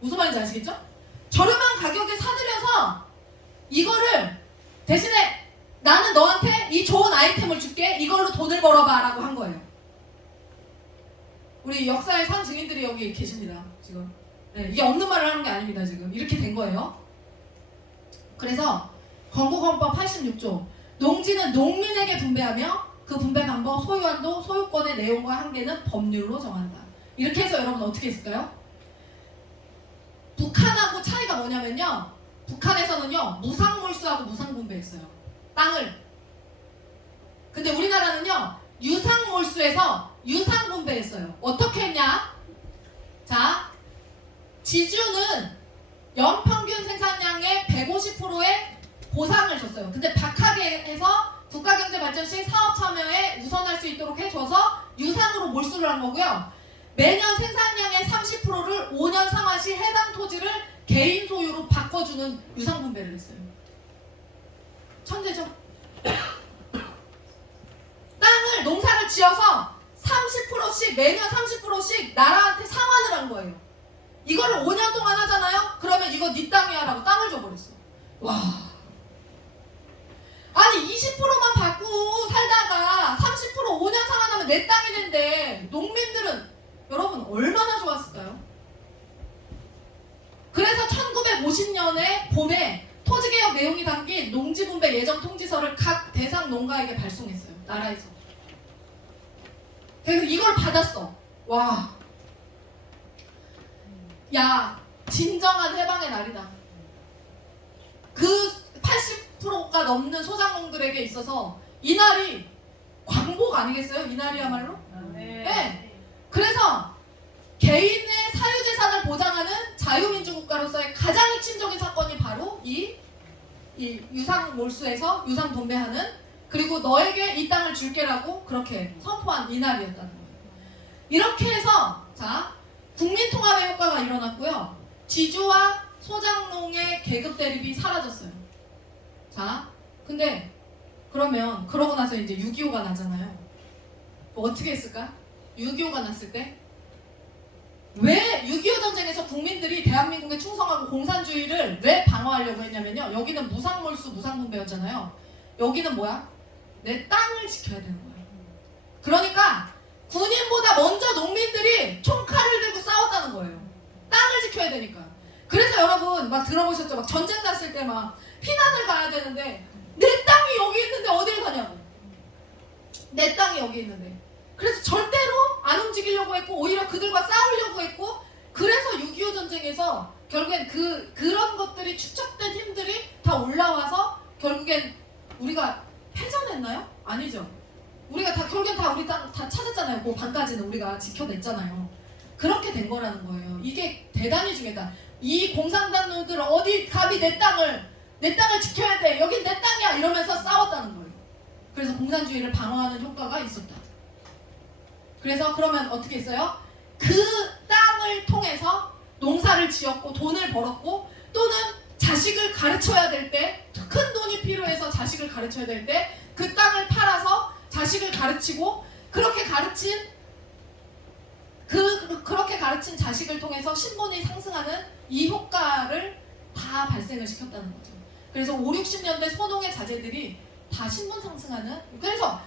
무슨 말인지 아시겠죠? 저렴한 가격에 사들여서 이거를 대신에 나는 너한테 이 좋은 아이템을 줄게. 이걸로 돈을 벌어봐 라고 한 거예요. 우리 역사의 산 증인들이 여기 계십니다. 지금 네, 이게 없는 말을 하는 게 아닙니다. 지금 이렇게 된 거예요. 그래서 건국헌법 86조 농지는 농민에게 분배하며 그 분배 방법, 소유한도, 소유권의 내용과 한계는 법률로 정한다. 이렇게 해서 여러분 어떻게 했을까요? 북한하고 차이가 뭐냐면요 북한에서는요 무상몰수하고 무상분배했어요. 땅을. 근데 우리나라는요 유상몰수해서 유상분배했어요. 어떻게 했냐? 자, 지주는 연평균 생산량의 150%의 보상을 줬어요. 근데 박하게해서 국가경제발전 시 사업 참여에 우선할 수 있도록 해줘서 유상으로 몰수를 한 거고요. 매년 생산량의 30%를 5년 상환 시 해당 토지를 개인 소유로 바꿔주는 유상분배를 했어요. 천재죠? 땅을 농사를 지어서 30%씩 매년 30%씩 나라한테 상환을 한 거예요. 이거를 5년 동안 하잖아요? 그러면 이거 네 땅이야 라고 땅을 줘버렸어. 와 아니 20%만 받고 살다가 30% 5년 살아나면 내 땅이 된대. 농민들은 여러분 얼마나 좋았을까요? 그래서 1950년에 봄에 토지개혁 내용이 담긴 농지분배 예정 통지서를 각 대상 농가에게 발송했어요. 나라에서. 그래서 이걸 받았어. 와, 야, 진정한 해방의 날이다. 그 80%가 넘는 소작농들에게 있어서 이날이 광복 아니겠어요? 이날이야말로? 네. 그래서 개인의 사유재산을 보장하는 자유민주국가로서의 가장 핵심적인 사건이 바로 이 유상몰수에서 유상분배하는, 그리고 너에게 이 땅을 줄게라고 그렇게 선포한 이날이었다는 거예요. 이렇게 해서 자, 국민통합의 효과가 일어났고요. 지주와 소작농의 계급 대립이 사라졌어요. 자, 근데 그러면 그러고 나서 이제 6.25가 나잖아요. 뭐 어떻게 했을까? 6.25가 났을 때 왜 6.25 전쟁에서 국민들이 대한민국에 충성하고 공산주의를 왜 방어하려고 했냐면요. 여기는 무상몰수 무상분배였잖아요. 여기는 뭐야? 내 땅을 지켜야 되는 거예요. 그러니까 군인보다 먼저 농민들이 총칼을 들고 싸웠다는 거예요. 땅을 지켜야 되니까. 그래서 여러분 막 들어보셨죠? 막 전쟁 났을 때 막 피난을 가야 되는데 내 땅이 여기 있는데 어딜 가냐고. 내 땅이 여기 있는데. 그래서 절대로 안 움직이려고 했고 오히려 그들과 싸우려고 했고, 그래서 6.25 전쟁에서 결국엔 그런 것들이 축적된 힘들이 다 올라와서 결국엔 우리가 패전했나요? 아니죠. 우리가 다 결국엔 다 우리 땅 다 찾았잖아요. 그 반까지는 우리가 지켜냈잖아요. 그렇게 된 거라는 거예요. 이게 대단히 중요하다. 이 공산당들 어디 감히 내 땅을 지켜야 돼. 여긴 내 땅이야. 이러면서 싸웠다는 거예요. 그래서 공산주의를 방어하는 효과가 있었다. 그래서 그러면 어떻게 했어요? 그 땅을 통해서 농사를 지었고 돈을 벌었고, 또는 자식을 가르쳐야 될 때, 큰 돈이 필요해서 자식을 가르쳐야 될 때 그 땅을 팔아서 자식을 가르치고, 그렇게 가르친 자식을 통해서 신분이 상승하는 이 효과를 다 발생을 시켰다는 거죠. 그래서 5, 60년대 소농의 자제들이 다 신분 상승하는, 그래서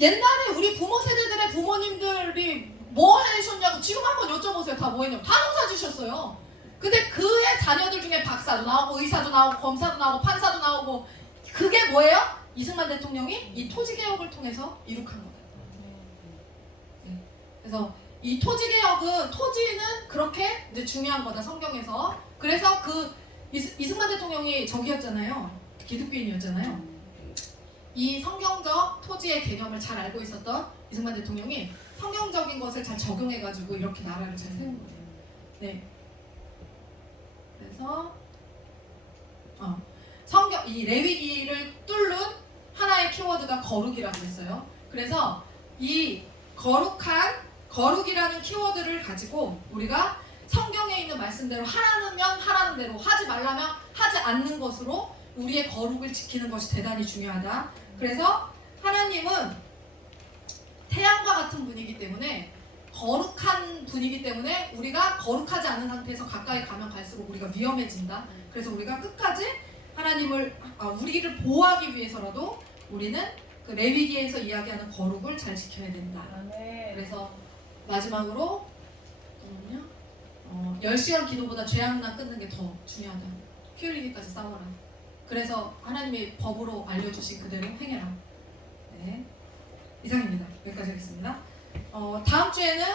옛날에 우리 부모 세대들의 부모님들이 뭐 하셨냐고 지금 한번 여쭤보세요. 다 뭐 했냐고. 다 농사 지셨어요. 근데 그의 자녀들 중에 박사도 나오고 의사도 나오고 검사도 나오고 판사도 나오고, 그게 뭐예요? 이승만 대통령이 이 토지개혁을 통해서 이룩한 거예요. 네. 그래서 이 토지개혁은, 토지는 그렇게 이제 중요한 거다, 성경에서. 그래서 그 이승만 대통령이 저기였잖아요. 기독교인이었잖아요. 이 성경적 토지의 개념을 잘 알고 있었던 이승만 대통령이 성경적인 것을 잘 적용해가지고 이렇게 나라를 잘 세운 거예요. 네. 그래서 성경, 이 레위기를 뚫는 하나의 키워드가 거룩이라고 했어요. 그래서 이 거룩이라는 키워드를 가지고 우리가 성경에 있는 말씀대로 하라면 하라는 대로, 하지 말라면 하지 않는 것으로 우리의 거룩을 지키는 것이 대단히 중요하다. 그래서 하나님은 태양과 같은 분이기 때문에, 거룩한 분이기 때문에 우리가 거룩하지 않은 상태에서 가까이 가면 갈수록 우리가 위험해진다. 그래서 우리가 끝까지 우리를 보호하기 위해서라도 우리는 그 레위기에서 이야기하는 거룩을 잘 지켜야 된다. 그래서 마지막으로 10시간 기도보다 죄 하나 끊는 게 더 중요하다. 피 흘리기까지 싸워라. 그래서 하나님이 법으로 알려주신 그대로 행해라. 네, 이상입니다. 여기까지 하겠습니다. 다음 주에는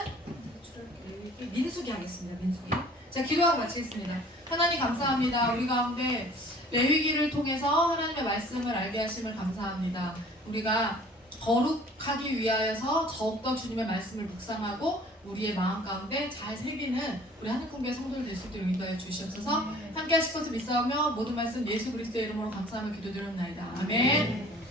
민수기 하겠습니다. 민수기. 자, 기도하고 마치겠습니다. 하나님 감사합니다. 우리 가운데 레위기를 통해서 하나님의 말씀을 알게 하심을 감사합니다. 우리가 거룩하기 위하여서 더욱더 주님의 말씀을 묵상하고 우리의 마음 가운데 잘 새기는 우리 하늘궁교회 성도들 될 수 있도록 인도하여 주시옵소서. 함께 하실 것을 믿사오며 모든 말씀 예수 그리스도의 이름으로 감사하며 기도드립나이다. 아멘.